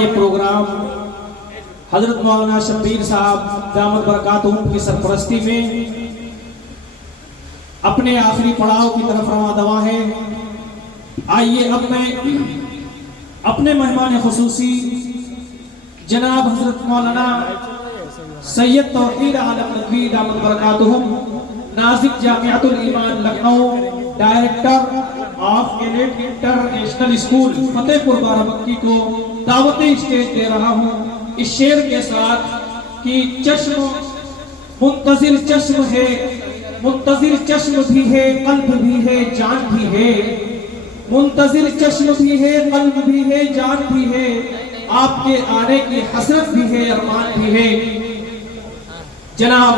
یہ پروگرام حضرت مولانا شبیر صاحب دامت برکاتہم کی سرپرستی میں اپنے آخری پڑاؤ کی طرف رواں دواں ہے۔ آئیے اب میں اپنے مہمان خصوصی جناب حضرت مولانا سید توحید عالم ندوی دامت برکاتہم ناظم جامعۃ الایمان Lucknow, director of Elite International School Fatehpur Barabanki Banki کو دعوت اسٹیج دے رہا ہوں اس شعر کے ساتھ کہ چشم منتظر چشم ہے، منتظر چشم بھی ہے، قلب بھی ہے، جان بھی ہے، منتظر چشم بھی ہے، قلب بھی ہے، جان بھی ہے، آپ کے آنے کی حسرت بھی ہے، ارمان بھی ہے۔ جناب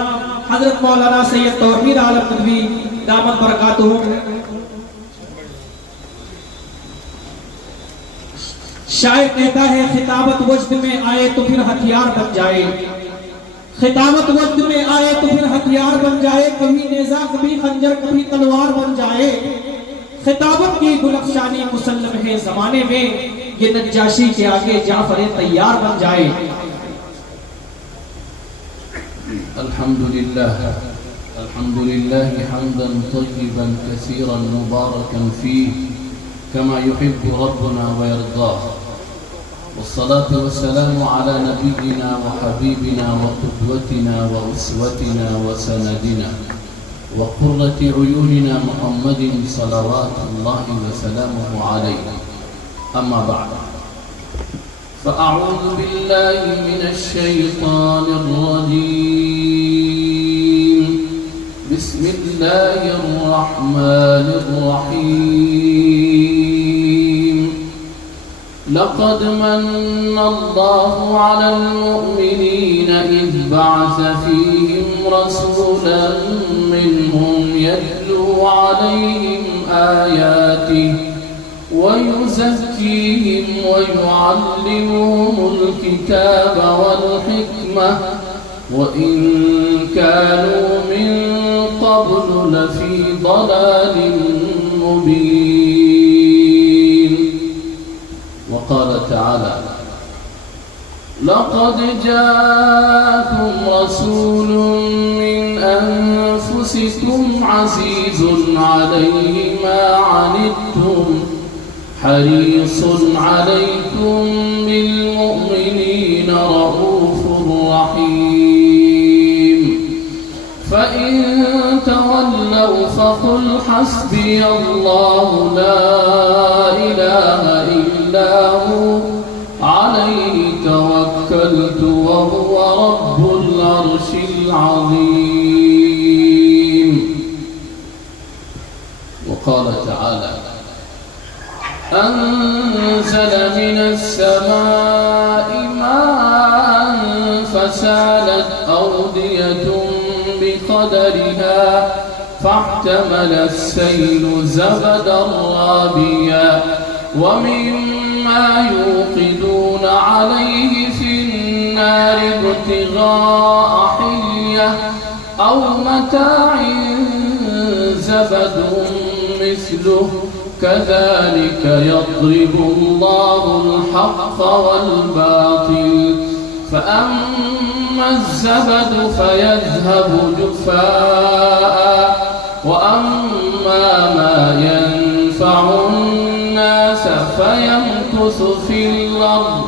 حضرت مولانا سید توحید عالم ندوی دامت برکاتہم۔ شاعر کہتا ہے خطابت وجد میں آئے تو پھر ہتھیار بن جائے، خطابت وجد میں آئے تو پھر ہتھیار بن جائے، کبھی نیزہ کبھی خنجر کبھی تلوار بن جائے، خطابت کی گلفشانی مسلم ہے زمانے میں، یہ نجاشی کے آگے جعفر طیار بن جائے۔ الحمدللہ حمدا طیبا کثیرا مبارکا فیہ كما يحب ربنا ويرضاه، والصلاة والسلام على نبينا وحبيبنا وقدوتنا وأسوتنا وسندنا وقرة عيوننا محمد صلوات الله وسلامه عليه، أما بعد، فأعوذ بالله من الشيطان الرجيم، بسم الله الرحمن الرحيم، لقد من الله على المؤمنين إذ بعث فيهم رسولا منهم يتلو عليهم آياته ويزكيهم ويعلمهم الكتاب والحكمة وإن كانوا من قبل لفي ضلال مبين، وقال تعالى: لقد جاءكم رسول من أنفسكم عزيز عليه ما عنتم حريص عليكم بالمؤمنين رؤوف رحيم، فإن تولوا فقل حسبي الله لا إله إلا هو عليه توكلت وهو رب العرش العظيم، وقال تعالى: أنزل من السماء ماء فسالت أودية بقدرها فاحتمل السيل زبدا رابيا ومما يوقدون عليه في النار ابتغاء حلية أو متاع زبد مثله كذلك يضرب الله الحق والباطل، فأما الزبد فيذهب جفاء وأما ما ينفع الناس فيمكث في الأرض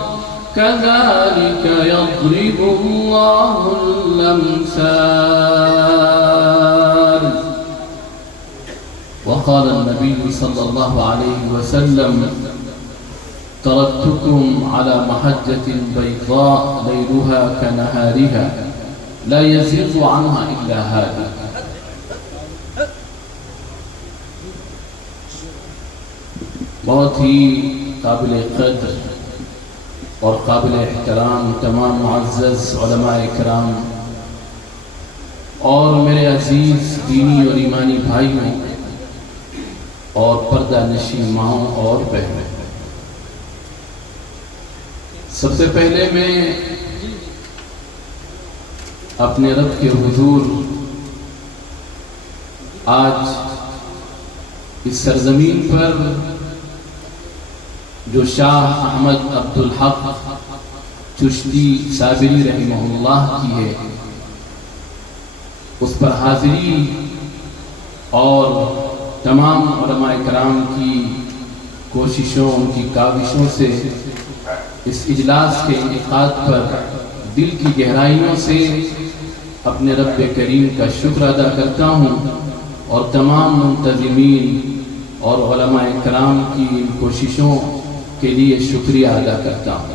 كذلك يضرب الله الأمثال، وقال النبي صلى الله عليه وسلم: تركتكم على محجة بيضاء ليلها كنهارها لا يزيغ عنها إلا هالك۔ بہت ہی قابل قدر اور قابل احترام تمام معزز علماء اکرام اور میرے عزیز دینی اور ایمانی بھائیوں اور پردہ نشین ماؤں اور بہنوں، سب سے پہلے میں اپنے رب کے حضور آج اس سرزمین پر جو شاہ احمد عبدالحق چشتی صابری رحمہ اللہ کی ہے، اس پر حاضری اور تمام علماء کرام کی کوششوں، ان کی کاوشوں سے اس اجلاس کے انعقاد پر دل کی گہرائیوں سے اپنے رب کریم کا شکر ادا کرتا ہوں، اور تمام منتظمین اور علماء کرام کی ان کوششوں کے لیے شکریہ ادا کرتا ہوں۔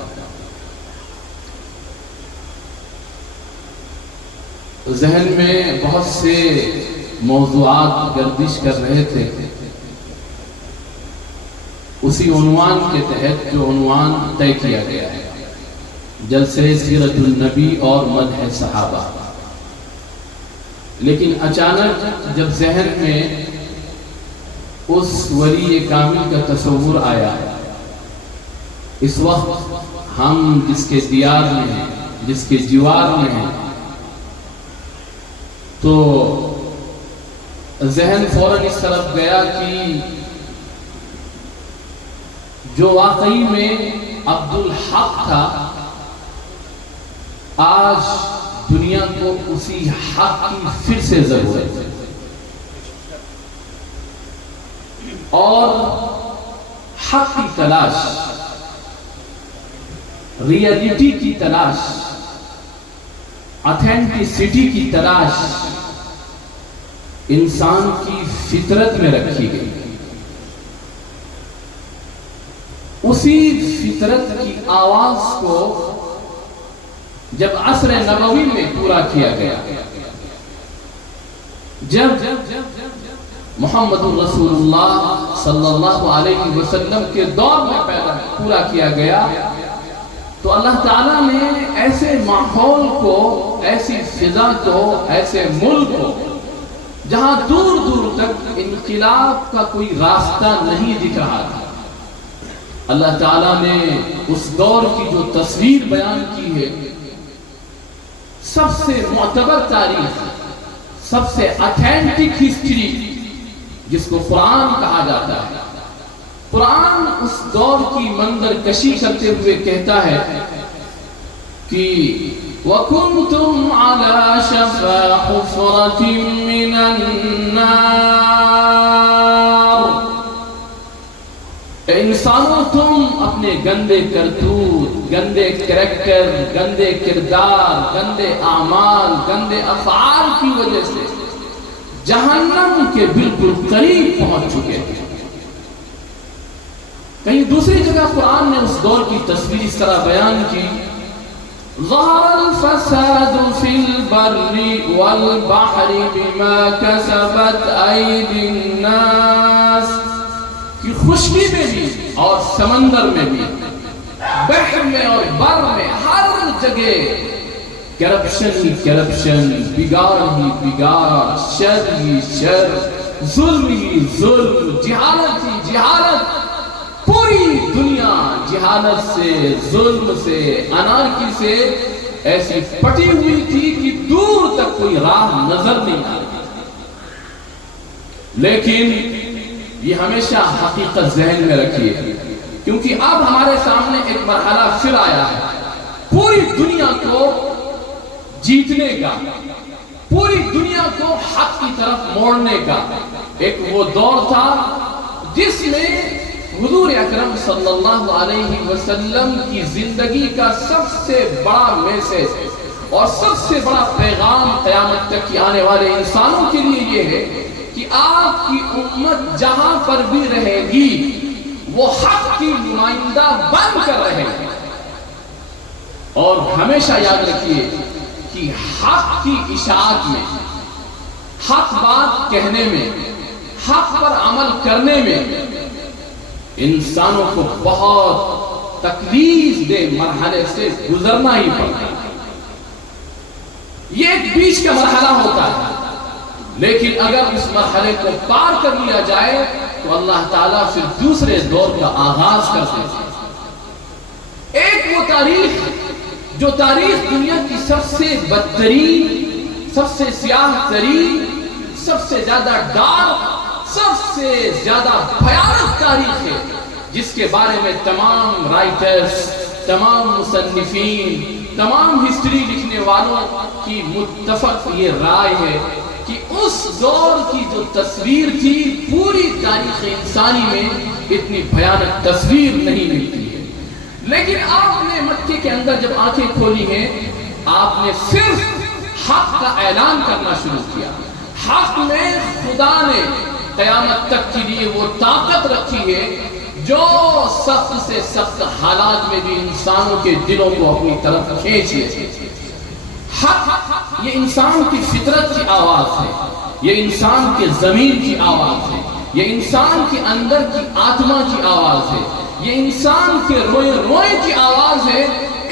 ذہن میں بہت سے موضوعات گردش کر رہے تھے، اسی عنوان کے تحت جو عنوان طے کیا گیا ہے، جلسے سیرت النبی اور مدح صحابہ، لیکن اچانک جب ذہن میں اس ولی کامل کا تصور آیا، اس وقت ہم جس کے دیار میں ہیں، جس کے جوار میں ہیں، تو ذہن فوراً اس طرف گیا کہ جو واقعی میں عبدالحق تھا، آج دنیا کو اسی حق کی پھر سے ضرورت ہے، اور حق کی تلاش، ریئلٹی کی تلاش، اتھینٹسٹی کی تلاش انسان کی فطرت میں رکھی گئی۔ اسی فطرت کی آواز کو جب عصر نبوی میں پورا کیا گیا، جب محمد الرسول اللہ صلی اللہ علیہ وسلم کے دور میں پورا کیا گیا، تو اللہ تعالیٰ نے ایسے ماحول کو، ایسی فضا کو، ایسے ملک کو جہاں دور دور تک انقلاب کا کوئی راستہ نہیں دکھ رہا تھا، اللہ تعالیٰ نے اس دور کی جو تصویر بیان کی ہے، سب سے معتبر تاریخ، سب سے اتھینٹک ہسٹری جس کو قرآن کہا جاتا ہے، قرآن اس دور کی منظر کشی کرتے ہوئے کہتا ہے کہ وَكُنْتُمْ عَلَى شَفَا حُفْرَةٍ مِّنَ النَّارِ، انسانوں تم اپنے گندے کرتوت، گندے کریکٹر، گندے کردار، گندے اعمال، گندے افعال کی وجہ سے جہنم کے بالکل قریب پہنچ چکے تھے۔ کہیں دوسری جگہ قرآن نے اس دور کی تصویر اس طرح بیان کی، ظَهَرَ الْفَسَادُ فِي الْبَرِّ وَالْبَحْرِ بِمَا كَسَبَتْ أَيْدِي النَّاسِ، کہ خشکی میں بھی اور سمندر میں بھی، بحر میں اور بر میں، ہر جگہ کرپشن ہی کرپشن، بگاڑ ہی بگاڑ، شر ہی شر، ظلم ہی ظلم، جہالت ہی جہالت، پوری دنیا جہالت سے، ظلم سے، انارکی سے ایسی پٹی ہوئی تھی کہ دور تک کوئی راہ نظر نہیں آ رہی۔ لیکن یہ ہمیشہ حقیقت ذہن میں رکھیے، کیونکہ اب ہمارے سامنے ایک مرحلہ پھر آیا ہے، پوری دنیا کو جیتنے کا، پوری دنیا کو حق کی طرف موڑنے کا۔ ایک وہ دور تھا جس میں حضور اکرم صلی اللہ علیہ وسلم کی زندگی کا سب سے بڑا میسج اور سب سے بڑا پیغام قیامت تک کی آنے والے انسانوں کے لیے یہ ہے کہ آپ کی امت جہاں پر بھی رہے گی وہ حق کی نمائندہ بن کر رہے گی۔ اور ہمیشہ یاد رکھیے کہ حق کی اشاعت میں، حق بات کہنے میں، حق پر عمل کرنے میں انسانوں کو بہت تکلیف دہ مرحلے سے گزرنا ہی پڑتا ہے۔ یہ ایک بیچ کا مرحلہ ہوتا ہے، لیکن اگر اس مرحلے کو پار کر لیا جائے تو اللہ تعالیٰ پھر دوسرے دور کا آغاز کرتے ہیں۔ ایک وہ تاریخ جو تاریخ دنیا کی سب سے بدترین، سب سے سیاہ ترین، سب سے زیادہ ڈارک، سب سے زیادہ بھیانک تاریخ ہے، جس کے بارے میں تمام رائٹرز، تمام مصنفین، تمام ہسٹری لکھنے والوں کی متفق یہ رائے ہے کہ اس دور کی جو تصویر تھی پوری تاریخ انسانی میں اتنی بھیانک تصویر نہیں ملتی ہے۔ لیکن آپ نے مکے کے اندر جب آنکھیں کھولی ہیں، آپ نے صرف حق کا اعلان کرنا شروع کیا۔ حق میں خدا نے قیامت تک کے لیے وہ طاقت رکھی ہے جو سخت سے سخت حالات میں بھی انسانوں کے دلوں کو اپنی طرف کھینچ لے۔ حق یہ انسان کی فطرت کی آواز ہے، یہ انسان کے ضمیر کی آواز ہے، یہ انسان کے اندر کی آتما کی آواز ہے، یہ انسان کے روئے روئے کی آواز ہے۔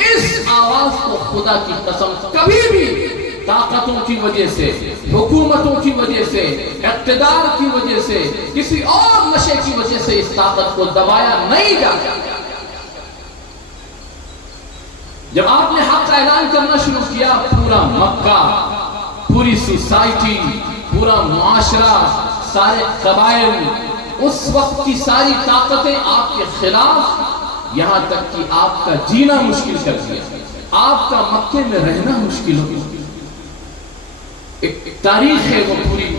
اس آواز کو خدا کی قسم کبھی بھی طاقتوں کی وجہ سے، حکومتوں کی وجہ سے، اقتدار کی وجہ سے، کسی اور نشے کی وجہ سے اس طاقت کو دبایا نہیں جا سکتا۔ جب آپ نے حق کا اعلان کرنا شروع کیا، پورا مکہ، پوری سوسائٹی، پورا معاشرہ، سارے قبائل، اس وقت کی ساری طاقتیں آپ کے خلاف، یہاں تک کہ آپ کا جینا مشکل کر دیا، آپ کا مکے میں رہنا مشکل ہو گیا۔ ایک تاریخ ہے وہ پوری،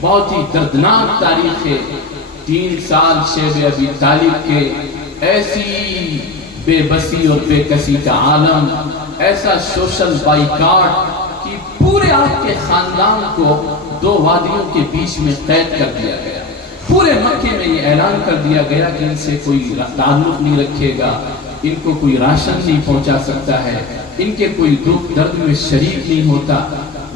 بہت ہی دردناک تاریخ ہے۔ 3 سال شیب ابی طالب کے ایسی بے بسی اور بے کسی کا عالم، ایسا سوشل بائیکاٹ کہ پورے آپ کے خاندان کو 2 وادیوں کے بیچ میں قید کر دیا گیا۔ پورے مکے میں یہ اعلان کر دیا گیا کہ ان سے کوئی تعلق نہیں رکھے گا، ان کو کوئی راشن نہیں پہنچا سکتا ہے، ان کے کوئی دکھ درد میں شریک نہیں ہوتا۔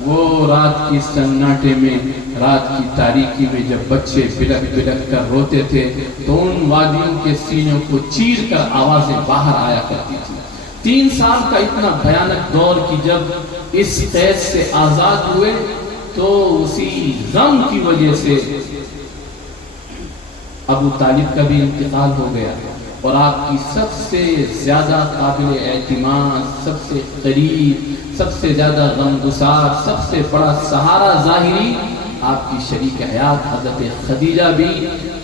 وہ رات کی سناٹے میں، رات کی تاریکی میں جب بچے بلک بلک کر روتے تھے تو ان وادیوں کے سینوں کو چیر کر آوازیں باہر آیا کرتی تھی۔ 3 سال کا اتنا بھیانک دور کی جب اس قید سے آزاد ہوئے تو اسی غم کی وجہ سے ابو طالب کا بھی انتقال ہو گیا، اور آپ کی سب سے زیادہ قابل اعتماد، سب سے قریب، سب سے زیادہ غمگسار، سب سے بڑا سہارا ظاہری آپ کی شریک حیات حضرت خدیجہ بھی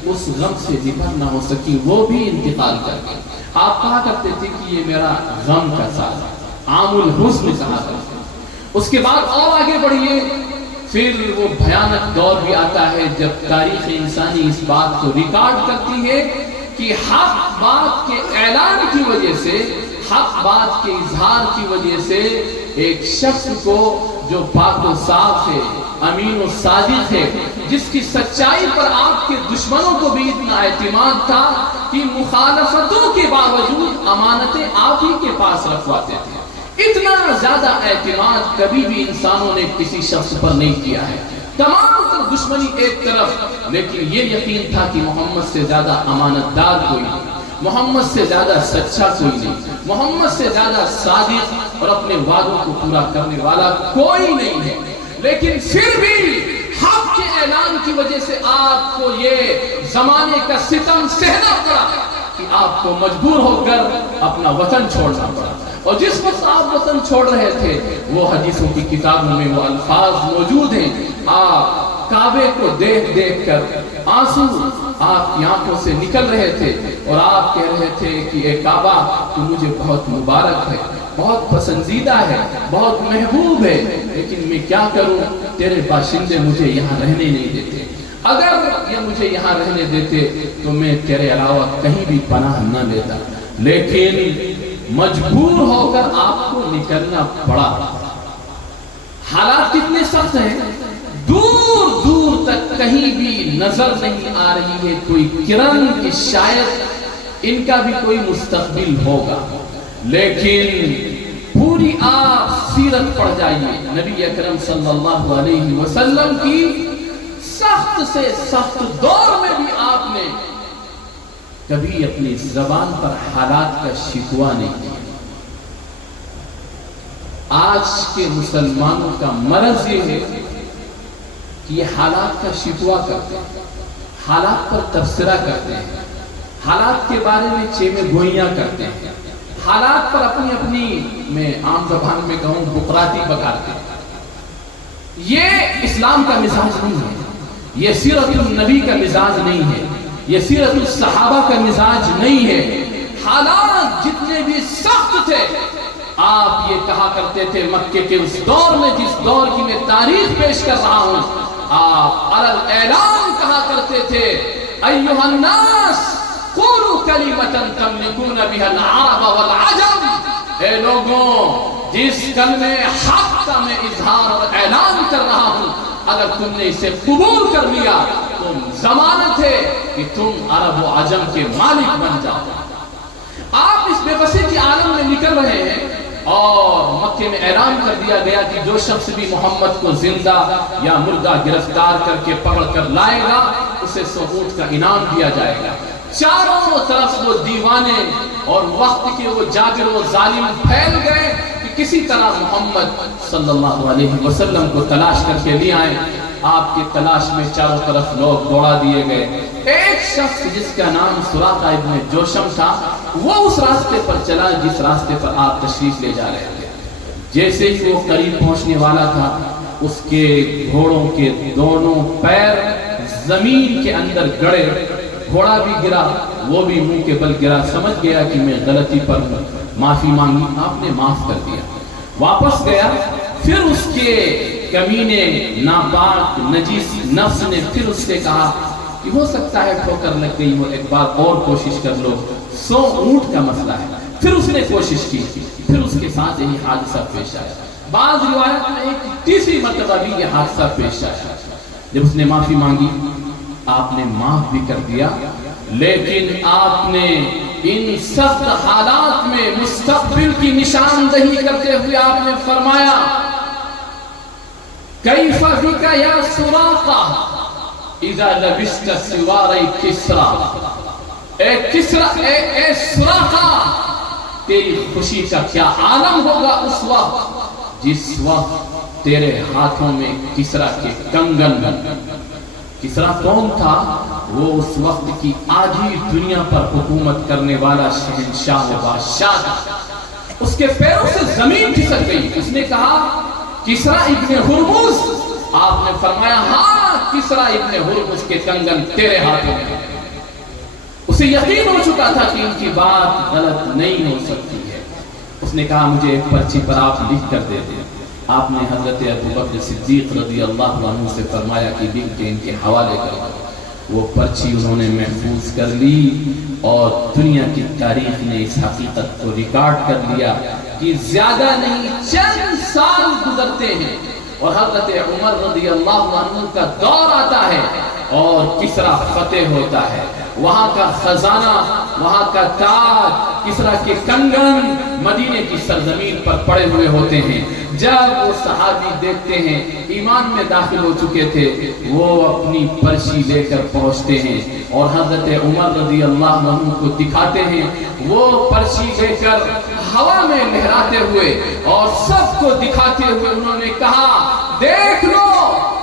اس غم سے نپٹ نہ ہو سکی، وہ بھی انتقال کر گئی۔ آپ کہا کرتے تھے کہ یہ میرا غم کا سال ہے، عام الحزن کہا کرتے۔ اس کے بعد اور آگے بڑھیے، پھر وہ بھیانک دور بھی آتا ہے جب تاریخ انسانی اس بات کو ریکارڈ کرتی ہے کہ حق بات کے اعلان کی وجہ سے، حق بات کے اظہار کی وجہ سے ایک شخص کو جو پاک و صاف ہے، امین و صادق ہے، جس کی سچائی پر آپ کے دشمنوں کو بھی اتنا اعتماد تھا کہ مخالفتوں کے باوجود امانتیں آپ ہی کے پاس رکھواتے تھے۔ اتنا زیادہ اعتماد کبھی بھی انسانوں نے کسی شخص پر نہیں کیا ہے۔ تمام تر دشمنی ایک طرف، لیکن یہ یقین تھا کہ محمد سے زیادہ امانت دار کوئی نہیں، محمد سے زیادہ سچا کوئی نہیں، محمد سے زیادہ صادق اور اپنے وعدوں کو پورا کرنے والا کوئی نہیں ہے۔ لیکن پھر بھی حق کے اعلان کی وجہ سے آپ کو یہ زمانے کا ستم سہنا پڑا کہ آپ کو مجبور ہو کر اپنا وطن چھوڑنا پڑا۔ اور جس وقت آپ وطن چھوڑ رہے تھے، وہ حدیثوں کی کتابوں میں وہ الفاظ موجود ہیں، آپ کعبے کو دیکھ دیکھ کر آنسو آپ کی آنکھوں سے نکل رہے تھے، اور آپ کہہ رہے تھے کہ اے کعبہ، تو مجھے بہت مبارک ہے، بہت پسندیدہ ہے، بہت محبوب ہے، لیکن میں کیا کروں، تیرے باشندے مجھے یہاں رہنے نہیں دیتے۔ اگر یہ مجھے یہاں رہنے دیتے تو میں تیرے علاوہ کہیں بھی پناہ نہ لیتا، لیکن مجبور ہو کر آپ کو نکلنا پڑا۔ حالات کتنے سخت ہیں، دور دور تک کہیں بھی نظر نہیں آ رہی ہے کوئی کرن کہ شاید ان کا بھی کوئی مستقبل ہوگا۔ لیکن پوری آپ سیرت پڑھ جائیے نبی اکرم صلی اللہ علیہ وسلم کی، سخت سے سخت دور میں بھی آپ نے کبھی اپنی زبان پر حالات کا شکوہ نہیں کیا۔ آج کے مسلمانوں کا مرض یہ ہے کہ یہ حالات کا شکوہ کرتے ہیں، حالات پر تبصرہ کرتے ہیں، حالات کے بارے میں چیمے گوئیاں کرتے ہیں، حالات پر اپنی اپنی میں عام زبان میں کہوں بکراتی بگاڑتے ہیں۔ یہ اسلام کا مزاج نہیں ہے، یہ سیرت النبی کا مزاج نہیں ہے، یہ سیرت الصحابہ کا مزاج نہیں ہے۔ حالات جتنے بھی سخت تھے، آپ یہ کہا کرتے تھے مکے کے اس دور میں، جس دور کی میں تاریخ پیش کر رہا ہوں، آپ علی اعلان کہا کرتے تھے ایھا الناس قولوا کلمۃ تملکون بها العرب والعجم، اے لوگوں جس کلمے حق کا میں اظہار اور اعلان کر رہا ہوں، اگر تم نے اسے قبول کر لیا تم ضمانت ہے کہ تم عرب و عجم کے مالک بن جاؤ۔ آپ اس بے بسی کی عالم میں نکل رہے ہیں اور مکے میں اعلان کر دیا گیا کہ جو شخص بھی محمد کو زندہ یا مردہ گرفتار کر کے پکڑ کر لائے گا اسے 100 اونٹ کا انعام دیا جائے گا۔ چاروں طرف وہ دیوانے اور وقت کے وہ جابر و ظالم پھیل گئے کہ کسی طرح محمد صلی اللہ علیہ وسلم کو تلاش کر کے لے آئے۔ آپ کی تلاش میں چاروں طرف لوگ دوڑا دیے گئے۔ ایک شخص جس کا نام سراقہ ابن جوشم تھا، وہ اس راستے پر چلا جس راستے پر آپ تشریف لے جا رہے تھے۔ جیسے ہی وہ قریب پہنچنے والا تھا، اس کے گھوڑوں کے دونوں پیر زمین کے اندر گڑے، گھوڑا بھی گرا، وہ بھی منہ کے بل گرا، سمجھ گیا کہ میں غلطی پر ہوں، معافی مانگی، آپ نے معاف کر دیا۔ واپس گیا، پھر اس کے کمینے ناپاک نجیس نفس نے پھر اس سے کہا کہ ہو سکتا ہے ٹھوکر لگ گئی ہو، ایک بار اور کوشش کر لو، 100 اونٹ کا مسئلہ ہے۔ پھر اس نے کوشش کی، پھر اس کے ساتھ یہی حادثہ پیش آیا۔ بعض روایت میں ایک تیسری مرتبہ بھی یہ حادثہ پیش آیا۔ جب اس نے معافی مانگی، آپ نے معاف بھی کر دیا، لیکن آپ نے ان سخت حالات میں مستقبل کی نشاندہی کرتے ہوئے آپ نے فرمایا کیف بک یا سراقہ اذا لبست سواری کسرا، اے کسرا، اے سراقہ، تیری خوشی کا کیا عالم ہوگا اس وقت جس وقت تیرے ہاتھوں میں کسرا کے کنگن۔ کسرا کون تھا؟ وہ اس وقت کی آدھی دنیا پر حکومت کرنے والا شہنشاہ و بادشاہ تھا۔ اس کے پیروں سے زمین کھسک گئی۔ اس نے کہا کسرا ابن ہرمز، آپ نے فرمایا ہاں کسرا ابن ہرمز کے کنگن تیرے ہاتھوں میں۔ اسے یقین ہو چکا تھا کہ ان کی بات غلط نہیں ہو سکتی ہے۔ اس نے کہا مجھے ایک پرچی پر آپ لکھ کر دے دیں۔ آپ نے حضرت ابوبکر صدیق رضی اللہ عنہ سے فرمایا کہ لکھ کے ان کے حوالے کر دو۔ وہ پرچی انہوں نے محفوظ کر لی اور دنیا کی تاریخ نے اس حقیقت کو ریکارڈ کر لیا کہ زیادہ نہیں چند سال گزرتے ہیں اور حضرت عمر رضی اللہ عنہ کا دور آتا ہے اور کسرا فتح ہوتا ہے۔ وہاں کا خزانہ، وہاں کا تاج، کسرا کے کنگن مدینے کی سرزمین پر پڑے ہوئے ہوتے ہیں۔ جب وہ صحابی دیکھتے ہیں، ایمان میں داخل ہو چکے تھے، وہ اپنی پرچی لے کر پہنچتے ہیں اور حضرت عمر رضی اللہ عنہ کو دکھاتے ہیں۔ وہ پرچی لے کر ہوا میں لہراتے ہوئے اور سب کو دکھاتے ہوئے انہوں نے کہا دیکھ لو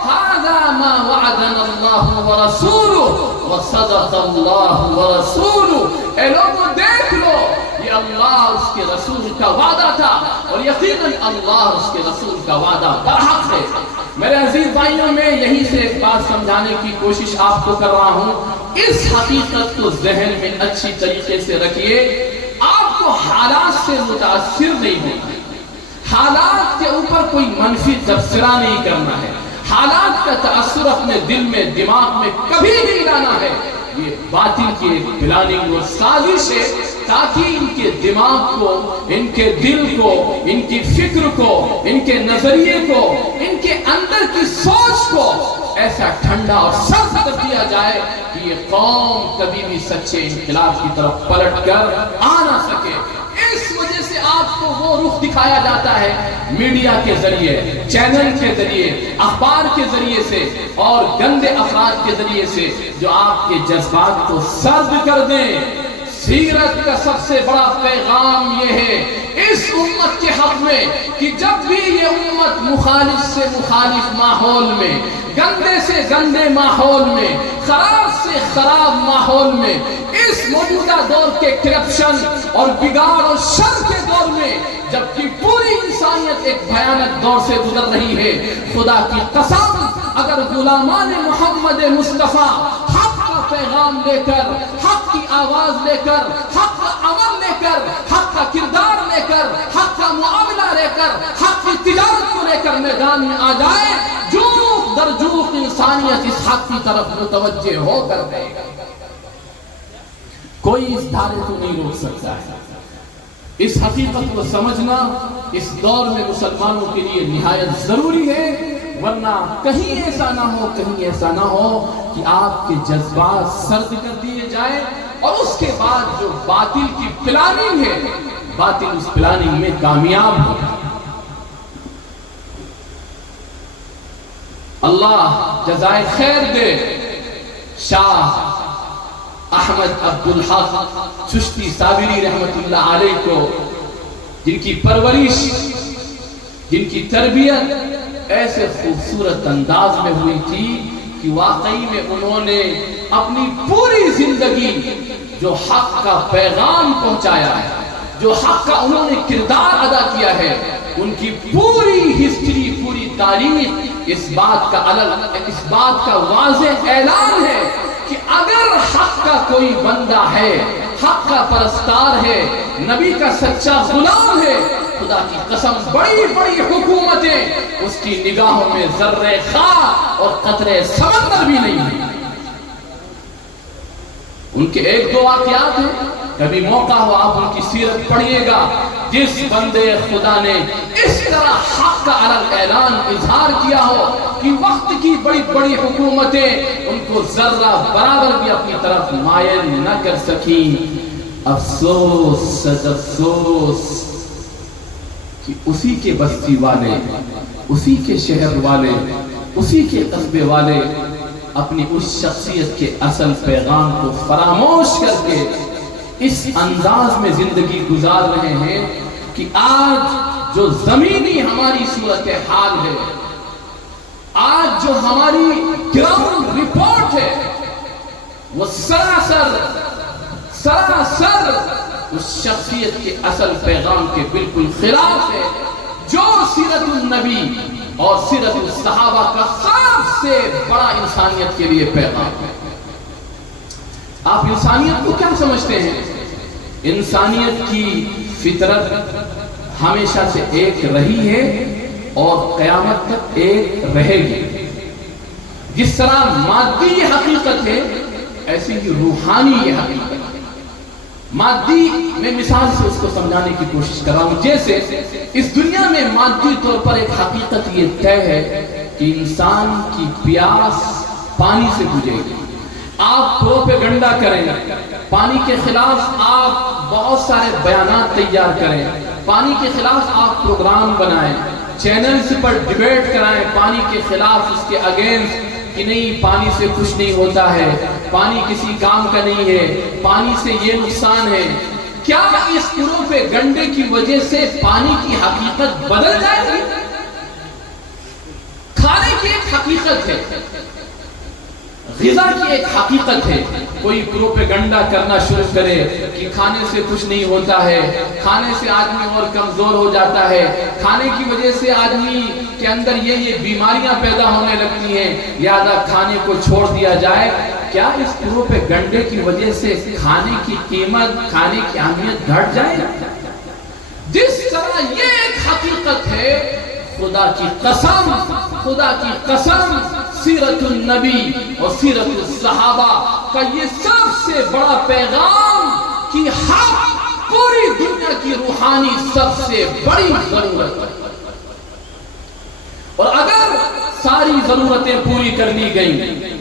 ھذا ما وعدنا اللہ ورسولہ وصدق اللہ ورسولہ، اے لوگوں دیکھ لو یہ اللہ اس کے رسول کا وعدہ تھا اور یقیناً اللہ اس کے رسول کا وعدہ برحق ہے۔ میرے عزیز بھائیوں، میں یہی سے ایک بات سمجھانے کی کوشش آپ کو کر رہا ہوں، اس حقیقت کو ذہن میں اچھی طریقے سے رکھیے۔ آپ کو حالات سے متاثر نہیں ہونا ہے، حالات کے اوپر کوئی منفی تبصرہ نہیں کرنا ہے، حالات کا تأثر اپنے دل میں دماغ میں کبھی نہیں لانا ہے۔ یہ باطل کی ایک پلاننگ اور سازش ہے تاکہ ان کے دماغ کو، ان کے دل کو، ان کی فکر کو، ان کے نظریے کو، ان کے اندر کی سوچ کو ایسا ٹھنڈا اور سخت کر دیا جائے کہ یہ قوم کبھی بھی سچے انقلاب کی طرف پلٹ کر آ نہ سکے۔ اس وجہ سے آپ کو وہ رخ دکھایا جاتا ہے میڈیا کے ذریعے، چینل کے ذریعے، اخبار کے ذریعے سے اور گندے افراد کے ذریعے سے جو آپ کے جذبات کو سرد کر دیں۔ سیرت کا سب سے بڑا پیغام یہ ہے اس امت کے حق میں کہ جب بھی یہ امت مخالف سے مخالف ماحول میں، گندے سے گندے ماحول میں، خراب سے خراب ماحول میں، اس موجودہ دور کے کرپشن اور بگاڑ اور شر کے دور میں، جبکہ پوری انسانیت ایک بھیانک دور سے گزر رہی ہے، خدا کی قسم اگر غلامان محمد مصطفیٰ حق کا پیغام لے کر، حق کی آواز لے کر، حق کا عمل کر، حق کا کردار لے کر، حق کا معاملہ لے کر، حق کی تجارت کو لے کر میدان میں آ جائے، جوق در جوق انسانیت اس حق کی طرف متوجہ ہو کر رہے گا۔ کوئی اس دھارے کو نہیں روک سکتا ہے۔ اس حقیقت کو سمجھنا اس دور میں مسلمانوں کے لیے نہایت ضروری ہے، ورنہ کہیں ایسا نہ ہو کہ آپ کے جذبات سرد کر دیے جائیں اور اس کے بعد جو باطل کی پلاننگ ہے، باطل اس پلاننگ میں کامیاب ہو۔ اللہ جزائے خیر دے شاہ احمد عبدالحق چشتی صابری رحمت اللہ علیہ کو، جن کی پرورش، جن کی تربیت ایسے خوبصورت انداز میں ہوئی تھی کہ واقعی میں انہوں نے اپنی پوری زندگی جو حق کا پیغام پہنچایا ہے، جو حق کا انہوں نے کردار ادا کیا ہے، ان کی پوری ہسٹری، پوری تاریخ اس بات کا واضح اعلان ہے کہ اگر حق کا کوئی بندہ ہے، حق کا پرستار ہے، نبی کا سچا غلام ہے، خدا کی قسم بڑی بڑی حکومتیں اس کی نگاہوں میں ذرے خاک اور قطرے سمندر بھی نہیں ہیں۔ ان کے ایک دو واقعات ہیں، کبھی موقع ہو آپ ان کی سیرت پڑھیے گا، جس بندے خدا نے اس طرح حق کا اعلان اظہار کیا ہو کہ وقت کی بڑی بڑی حکومتیں ان کو ذرہ برابر بھی اپنی طرف مائل نہ کر سکیں۔ افسوس سد افسوس کہ اسی کے بستی والے، اسی کے شہر والے، اسی کے قصبے والے اپنی اس شخصیت کے اصل پیغام کو فراموش کر کے اس انداز میں زندگی گزار رہے ہیں کہ آج جو زمینی ہماری صورتحال ہے، آج جو ہماری گراؤنڈ رپورٹ ہے، وہ سراسر اس شخصیت کے اصل پیغام کے بالکل خلاف ہے، جو سیرت النبی اور سیرت الصحابہ کا سب سے بڑا انسانیت کے لیے پیغام ہے۔ آپ انسانیت کو کیا سمجھتے ہیں؟ انسانیت کی فطرت ہمیشہ سے ایک رہی ہے اور قیامت تک ایک رہے گی۔ جس طرح مادی یہ حقیقت ہے، ایسی ہی روحانی یہ حقیقت ہے۔ مادی میں مثال سے اس کو سمجھانے کی کوشش کر رہا ہوں، جیسے اس دنیا میں مادی طور پر ایک حقیقت یہ طے ہے کہ انسان کی پیاس پانی سے بجھے گی۔ آپ پروپیگنڈا کریں، پانی کے خلاف آپ بہت سارے بیانات تیار کریں، پانی کے خلاف آپ پروگرام بنائیں، چینلز پر ڈیبیٹ کرائیں پانی کے خلاف، اس کے اگینسٹ کہ نہیں پانی سے کچھ نہیں ہوتا ہے، پانی کسی کام کا نہیں ہے، پانی سے یہ نقصان ہے۔ کیا اس پروپیگنڈے کی وجہ سے پانی کی حقیقت بدل جائے گی؟ کھانے کی ایک حقیقت ہے، غذا کی ایک حقیقت ہے۔ کوئی پروپیگنڈا کرنا شروع کرے کہ کھانے سے کچھ نہیں ہوتا ہے، کھانے سے آدمی اور کمزور ہو جاتا ہے، کھانے کی وجہ سے آدمی کے اندر یہ بیماریاں پیدا ہونے لگتی ہیں، لہذا کھانے کو چھوڑ دیا جائے۔ کیا اس پروپیگنڈے کی وجہ سے کھانے کی قیمت، کھانے کی اہمیت گھٹ جائے؟ جس طرح یہ ایک حقیقت ہے، خدا کی قسم سیرت النبی اور سیرت الصحابہ کا یہ سب سے بڑا پیغام کہ حق پوری دنیا کی روحانی سب سے بڑی ضرورت ہے، اور اگر ساری ضرورتیں پوری کر لی گئیں،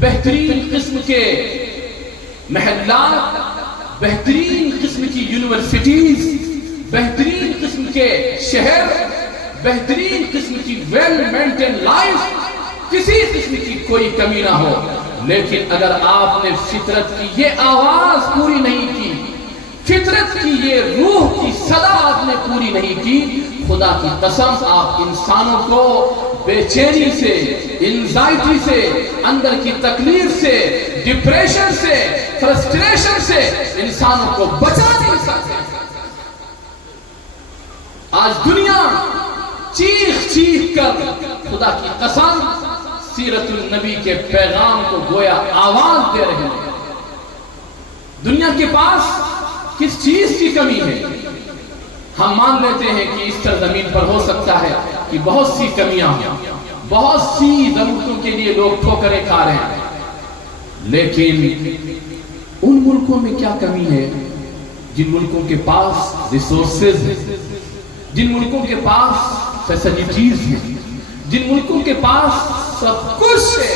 بہترین قسم کے محلات، بہترین قسم کی یونیورسٹیز، بہترین قسم کے شہر، بہترین قسم کی ویل مینٹین لائف، کسی قسم کی کوئی کمی نہ ہو، لیکن اگر آپ نے فطرت کی یہ آواز پوری نہیں کی، فطرت کی یہ روح کی صدا آپ نے پوری نہیں کی، خدا کی قسم آپ انسانوں کو بے چینی سے، انزائٹی سے، اندر کی تکلیف سے، ڈپریشن سے، فرسٹریشن سے انسانوں کو بچا نہیں سکتے۔ آج دنیا چیخ کر خدا کی قسم سیرت النبی کے پیغام کو گویا آواز دے رہی ہے۔ دنیا کے پاس کس چیز کی کمی ہے؟ ہم مان لیتے ہیں کہ اس سرزمین پر ہو سکتا ہے کہ بہت سی کمیاں ہیں، بہت سی ضرورتوں کے لیے لوگ ٹھوکریں کھا رہے ہیں، لیکن ان ملکوں میں کیا کمی ہے جن ملکوں کے پاس ریسورسز ہیں، جن ملکوں کے پاس فیسلٹیز ہیں، جن ملکوں کے پاس سب کچھ ہے،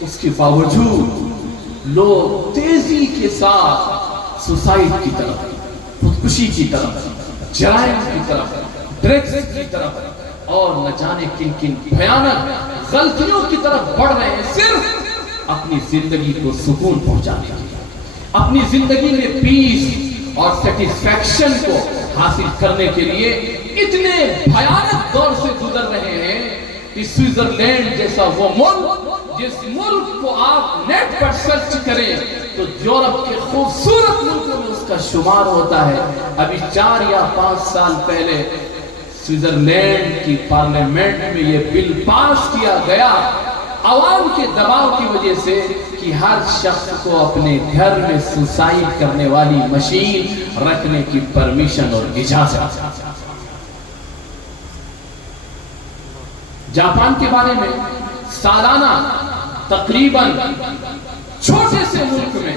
اس کے باوجود لوگ تیزی کے ساتھ سوسائڈ کی طرف، خودکشی کی طرف، جرائم کی طرف، ڈرگز کی طرف اور نہ جانے کن کن بھیانک غلطیوں کی طرف بڑھ رہے ہیں، صرف اپنی زندگی کو سکون پہنچانے کے لیے، اپنی زندگی میں پیس اور سیٹسفیکشن کو حاصل کرنے کے لیے اتنے بھیانک دور سے گزر رہے ہیں کہ سوئٹزرلینڈ جیسا وہ ملک، جس ملک کو آپ نیٹ پر سرچ کریں تو یورپ کے خوبصورت ملکوں میں اس کا شمار ہوتا ہے۔ ابھی 4 یا 5 سال پہلے سوئٹزرلینڈ کی پارلیمنٹ میں یہ بل پاس کیا گیا عوام کے دباؤ کی وجہ سے کہ ہر شخص کو اپنے گھر میں سوسائڈ کرنے والی مشین رکھنے کی پرمیشن اور اجازت۔ جاپان کے بارے میں سالانہ تقریباً چھوٹے سے ملک میں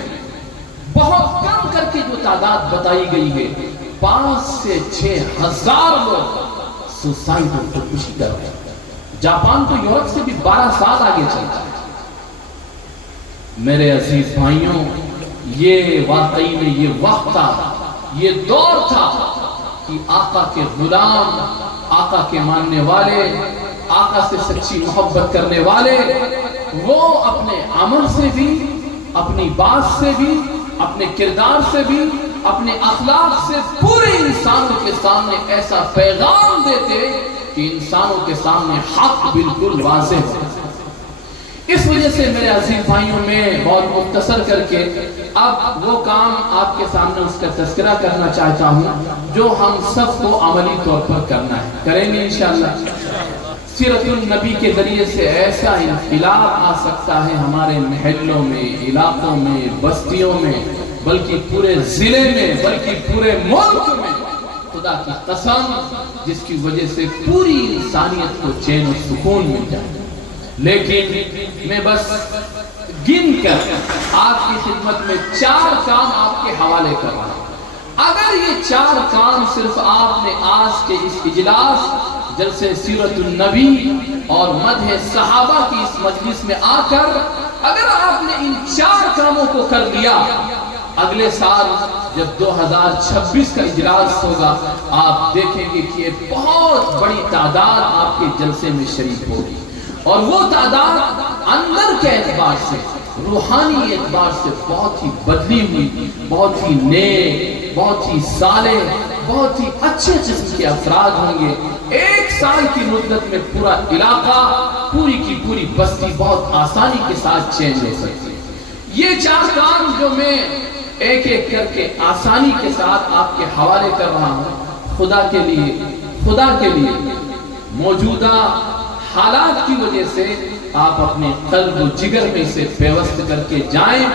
بہت کم کر کے جو تعداد بتائی گئی ہے 5 سے 6 ہزار لوگ سوسائڈ اور خودکشی کر رہے ہیں۔ جاپان تو یورپ سے بھی 12 سال آگے چلتا ہے۔ میرے عزیز بھائیوں، یہ واقعی میں یہ وقت تھا، یہ دور تھا کہ آقا کے غلام، آقا کے ماننے والے، آقا سے سچی محبت کرنے والے، وہ اپنے عمل سے بھی، اپنی بات سے بھی، اپنے کردار سے بھی، اپنے اخلاق سے پورے انسانوں کے سامنے ایسا پیغام دیتے کہ انسانوں کے سامنے حق بالکل واضح ہو۔ اس وجہ سے میرے عزیز بھائیوں میں بہت مختصر کر کے اب وہ کام آپ کے سامنے اس کا تذکرہ کرنا چاہتا ہوں جو ہم سب کو عملی طور پر کرنا ہے، کریں گے انشاءاللہ۔ سیرت النبی کے ذریعے سے ایسا انقلاب آ سکتا ہے ہمارے محلوں میں، علاقوں میں، بستیوں میں، بلکہ پورے ضلع میں، بلکہ پورے ملک میں، خدا کی قسم، جس کی وجہ سے پوری انسانیت کو چین و سکون مل جائے۔ لیکن میں بس گن کر آپ کی خدمت میں 4 کام آپ کے حوالے کر رہا ہوں۔ اگر یہ 4 کام صرف آپ نے آج کے اس اجلاس، جلسے سیرت النبی اور مدح صحابہ کی اس مجلس میں آ کر اگر آپ نے ان 4 کاموں کو کر لیا، اگلے سال جب 2026 کا اجلاس ہوگا آپ دیکھیں گے کہ ایک بہت بڑی تعداد آپ کے جلسے میں شریک ہوگی، اور وہ تعداد اندر کے اعتبار سے، روحانی اعتبار سے بہت ہی بدلی ہوئی، بہت ہی نیک، بہت ہی صالح، بہت ہی اچھے قسم کے افراد ہوں گے۔ 1 سال کی مدت میں پورا علاقہ، پوری کی پوری بستی بہت آسانی کے ساتھ چینج ہو سکتی ہے۔ یہ 4 کام جو میں ایک ایک کر کے آسانی کے ساتھ آپ کے حوالے کر رہا ہوں، خدا کے لیے موجودہ حالات کی وجہ سے آپ اپنے قلب و جگر میں اسے پیوست کر کے جائیں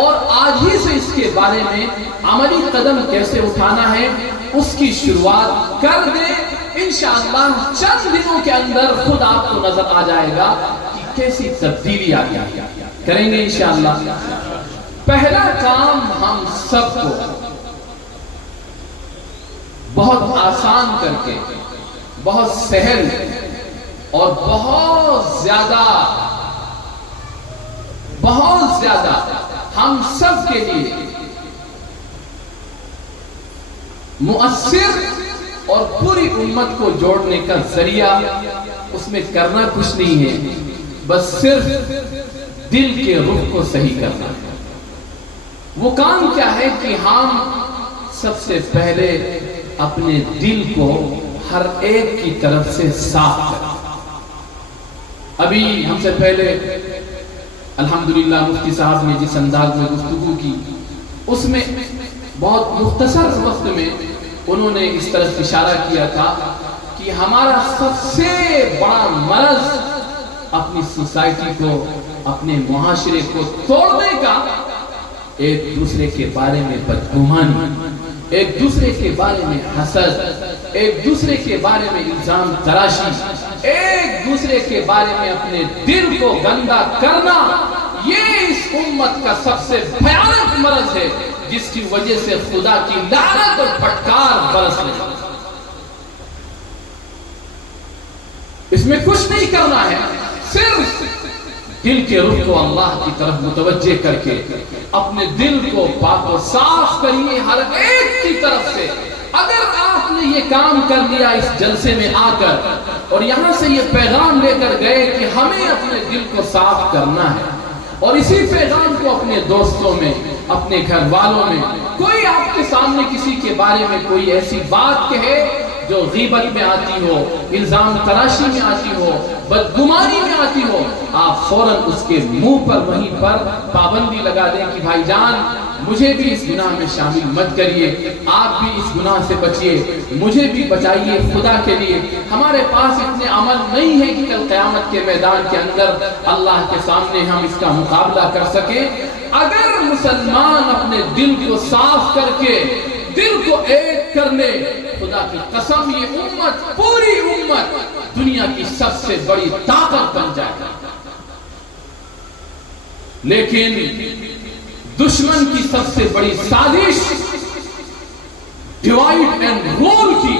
اور آج ہی سے اس کے بارے میں عملی قدم کیسے اٹھانا ہے اس کی شروعات کر دیں۔ انشاءاللہ چند دنوں کے اندر خود آپ کو نظر آ جائے گا کہ کیسی تبدیلی آ گئی۔ کریں گے انشاءاللہ۔ پہلا کام ہم سب کو بہت آسان کر کے، بہت سہل اور بہت زیادہ ہم سب کے لیے مؤثر اور پوری امت کو جوڑنے کا ذریعہ، اس میں کرنا کچھ نہیں ہے، بس صرف دل کے رخ کو صحیح کرنا ہے۔ وہ کام کیا ہے کہ ہم سب سے پہلے اپنے دل کو ہر ایک کی طرف سے صاف کریں۔ ابھی ہم سے پہلے الحمدللہ مفتی صاحب نے جس انداز میں گفتگو کی، اس میں بہت مختصر وقت میں انہوں نے اس طرح اشارہ کیا تھا کہ ہمارا سب سے بڑا مرض اپنی سوسائٹی کو، اپنے معاشرے کو توڑنے کا ایک دوسرے کے بارے میں بدگمانی، ایک دوسرے کے بارے میں حسد، ایک دوسرے کے بارے میں الزام تراشی، ایک دوسرے کے بارے میں اپنے دل کو گندا کرنا، یہ اس امت کا سب سے بھیانک مرض ہے، جس کی وجہ سے خدا کی لعنت اور پھٹکار برس رہی ہے۔ اس میں کچھ نہیں کرنا ہے، صرف دل کے رخ کو اللہ کی طرف متوجہ کر کے اپنے دل کو پاک و صاف کریے ہر ایک کی طرف سے۔ اگر آپ نے یہ کام کر لیا اس جلسے میں آ کر اور یہاں سے یہ پیغام لے کر گئے کہ ہمیں اپنے دل کو صاف کرنا ہے، اور اسی پیغام کو اپنے دوستوں میں، اپنے گھر والوں میں، کوئی آپ کے سامنے کسی کے بارے میں کوئی ایسی بات کہے جو غیبت میں آتی ہو، الزام تراشی میں آتی ہو، بدگمانی میں آتی ہو، آپ فوراً اس کے منہ پر وہیں پر پابندی لگا دیں کہ بھائی جان مجھے بھی اس گناہ میں شامل مت کریے، آپ بھی اس گناہ سے بچیے، مجھے بھی بچائیے خدا کے لیے۔ ہمارے پاس اتنے عمل نہیں ہے کہ کل قیامت کے میدان کے اندر اللہ کے سامنے ہم اس کا مقابلہ کر سکیں۔ اگر مسلمان اپنے دل کو صاف کر کے دل کو ایک کر لے، خدا کی قسم یہ امت، پوری امت دنیا کی سب سے بڑی طاقت بن جائے گا۔ لیکن دشمن کی سب سے بڑی سازش ڈیوائیڈ اینڈ رول کی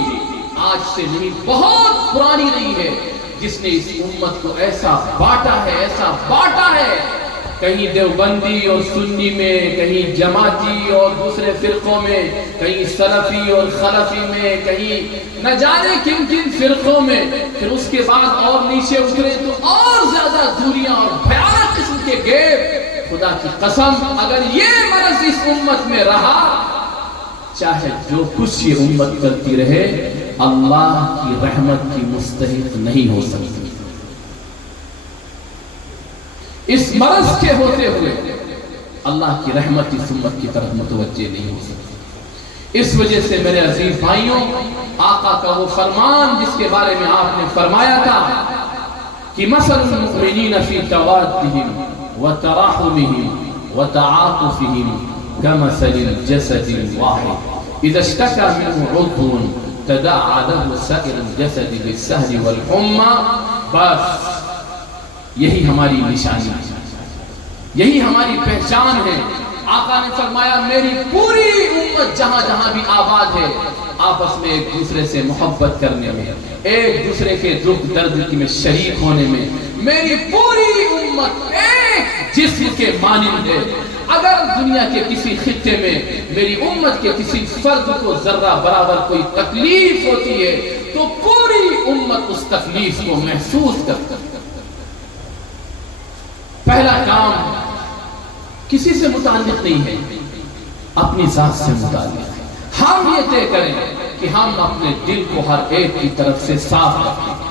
آج سے نہیں، بہت پرانی رہی ہے، جس نے اس امت کو ایسا بانٹا ہے، ایسا بانٹا ہے، کہیں دیوبندی اور سنی میں، کہیں جماعتی اور دوسرے فرقوں میں، کہیں سلفی اور خلفی میں، کہیں نہ جانے کن کن فرقوں میں، پھر اس کے بعد اور نیچے اترے تو اور زیادہ دوریاں اور بھیانک قسم کے گیپ۔ خدا کی قسم اگر یہ مرض اس امت میں رہا، چاہے جو کچھ یہ امت کرتی رہے، اللہ کی رحمت کی مستحق نہیں ہو سکتی۔ اس مرض کے ہوتے ہوئے اللہ کی رحمت اس امت کی طرف متوجہ نہیں ہو سکتی۔ اس وجہ سے میرے عزیز بھائیوں، آقا کا وہ فرمان جس کے بارے میں آپ نے فرمایا تھا کہ مثل المؤمنین فی توادہم وتراحمهم وتعاطفهم كمثل الجسد الواحد اذا اشتكى منه عضو تداعى له سائر الجسد بالسهر والحمى۔ بس یہی ہماری نشانی ہے، یہی ہماری پہچان ہے۔ آقا نے فرمایا میری پوری امت جہاں جہاں بھی آباد ہے، آپس میں ایک دوسرے سے محبت کرنے میں، ایک دوسرے کے دکھ درد میں شریک ہونے میں، میری پوری امت ایک جسم کے مانند ہے۔ اگر دنیا کے کسی خطے میں میری امت کے کسی فرد کو ذرہ برابر کوئی تکلیف ہوتی ہے تو پوری امت اس تکلیف کو محسوس کرتی ہے۔ پہلا کام کسی سے متعلق نہیں ہے، اپنی ذات سے متعلق ہے۔ ہم یہ طے کریں کہ ہم اپنے دل کو ہر ایک کی طرف سے صاف رکھیں گے،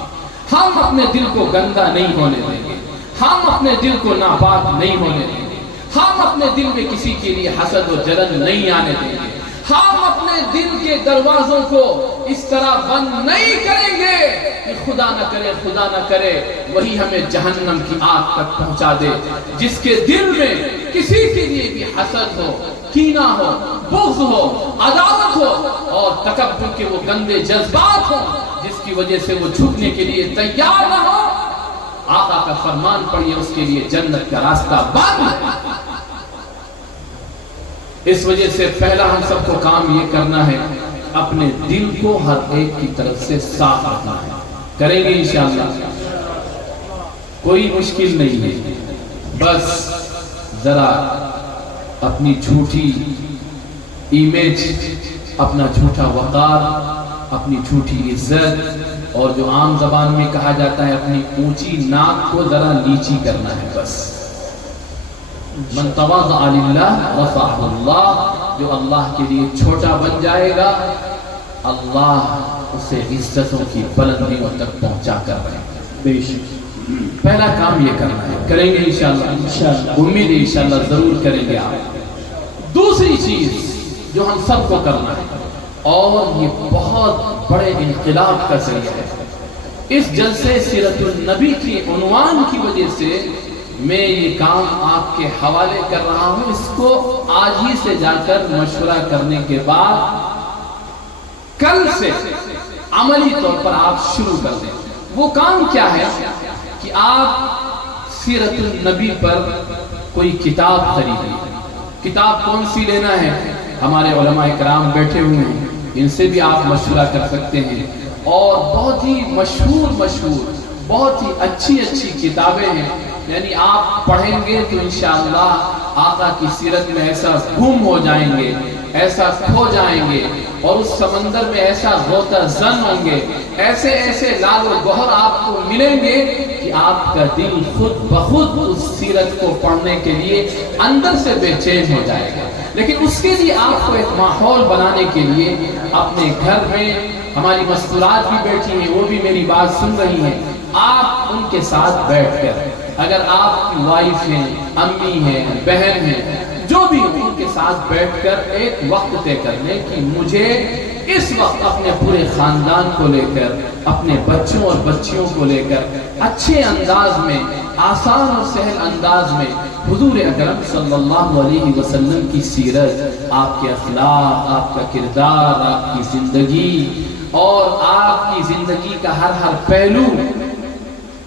ہم اپنے دل کو گندا نہیں ہونے دیں گے، ہم اپنے دل کو ناپاک نہیں ہونے دیں گے، ہم اپنے دل میں کسی کے لیے حسد و جلن نہیں آنے دیں گے، ہم اپنے دل کے دروازوں کو اس طرح بند نہیں کریں گے کہ خدا نہ کرے وہی ہمیں جہنم کی آگ تک پہنچا دے۔ جس کے دل میں کسی کے لیے بھی حسد ہو، کینہ ہو، بغض ہو، عداوت ہو اور تکبر کے وہ گندے جذبات ہوں جس کی وجہ سے وہ جھکنے کے لیے تیار نہ ہو، آقا کا فرمان پڑھیے اس کے لیے جنت کا راستہ بند ہے۔ اس وجہ سے پہلا ہم سب کو کام یہ کرنا ہے، اپنے دل کو ہر ایک کی طرف سے صاف رکھنا ہے۔ کریں گے انشاءاللہ، کوئی مشکل نہیں ہے، بس ذرا اپنی جھوٹی امیج، اپنا جھوٹا وقار، اپنی جھوٹی عزت اور جو عام زبان میں کہا جاتا ہے اپنی اونچی ناک کو ذرا نیچی کرنا ہے۔ بس من تواضع للہ رفعہ اللہ، جو اللہ کے لیے چھوٹا بن جائے گا اللہ اسے عزتوں کی بلندیوں تک پہنچا کر رہے گا۔ بے شک پہلا کام یہ کرنا ہے، کریں گے انشاءاللہ، امید انشاءاللہ ضرور کریں گے آپ۔ دوسری چیز جو ہم سب کو کرنا ہے اور یہ بہت بڑے انقلاب کا ذریعہ ہے، اس جلسے سیرت النبی کی عنوان کی وجہ سے میں یہ کام آپ کے حوالے کر رہا ہوں، اس کو آج ہی سے جا کر مشورہ کرنے کے بعد کل سے عملی طور پر آپ شروع کر دیں۔ وہ کام کیا ہے کہ آپ سیرت النبی پر کوئی کتاب خریدیں۔ کتاب کون سی لینا ہے؟ ہمارے علماء کرام بیٹھے ہوئے ہیں، ان سے بھی آپ مشورہ کر سکتے ہیں، اور بہت ہی مشہور بہت ہی اچھی کتابیں ہیں، یعنی آپ پڑھیں گے تو انشاءاللہ آقا کی سیرت میں ایسا گم ہو جائیں گے، ایسا کھو جائیں گے، اور اس سمندر میں ایسا غوطہ زن ہوں گے، ایسے لال و گوہر آپ کو ملیں گے کہ آپ کا دل خود بخود اس سیرت کو پڑھنے کے لیے اندر سے بے چین ہو جائے گا۔ لیکن اس کے لیے آپ کو ایک ماحول بنانے کے لیے اپنے گھر میں، ہماری مستورات بھی بیٹھی ہیں، وہ بھی میری بات سن رہی ہیں، آپ ان کے ساتھ بیٹھ کر، اگر آپ کی وائف ہیں، امی ہیں، بہن ہیں، جو بھی ان کے ساتھ بیٹھ کر ایک وقت طے کر لیں کہ مجھے اس وقت اپنے پورے خاندان کو لے کر، اپنے بچوں اور بچیوں کو لے کر اچھے انداز میں، آسان اور سہل انداز میں حضور اکرم صلی اللہ علیہ وسلم کی سیرت، آپ کے اخلاق، آپ کا کردار، آپ کی زندگی اور آپ کی زندگی کا ہر پہلو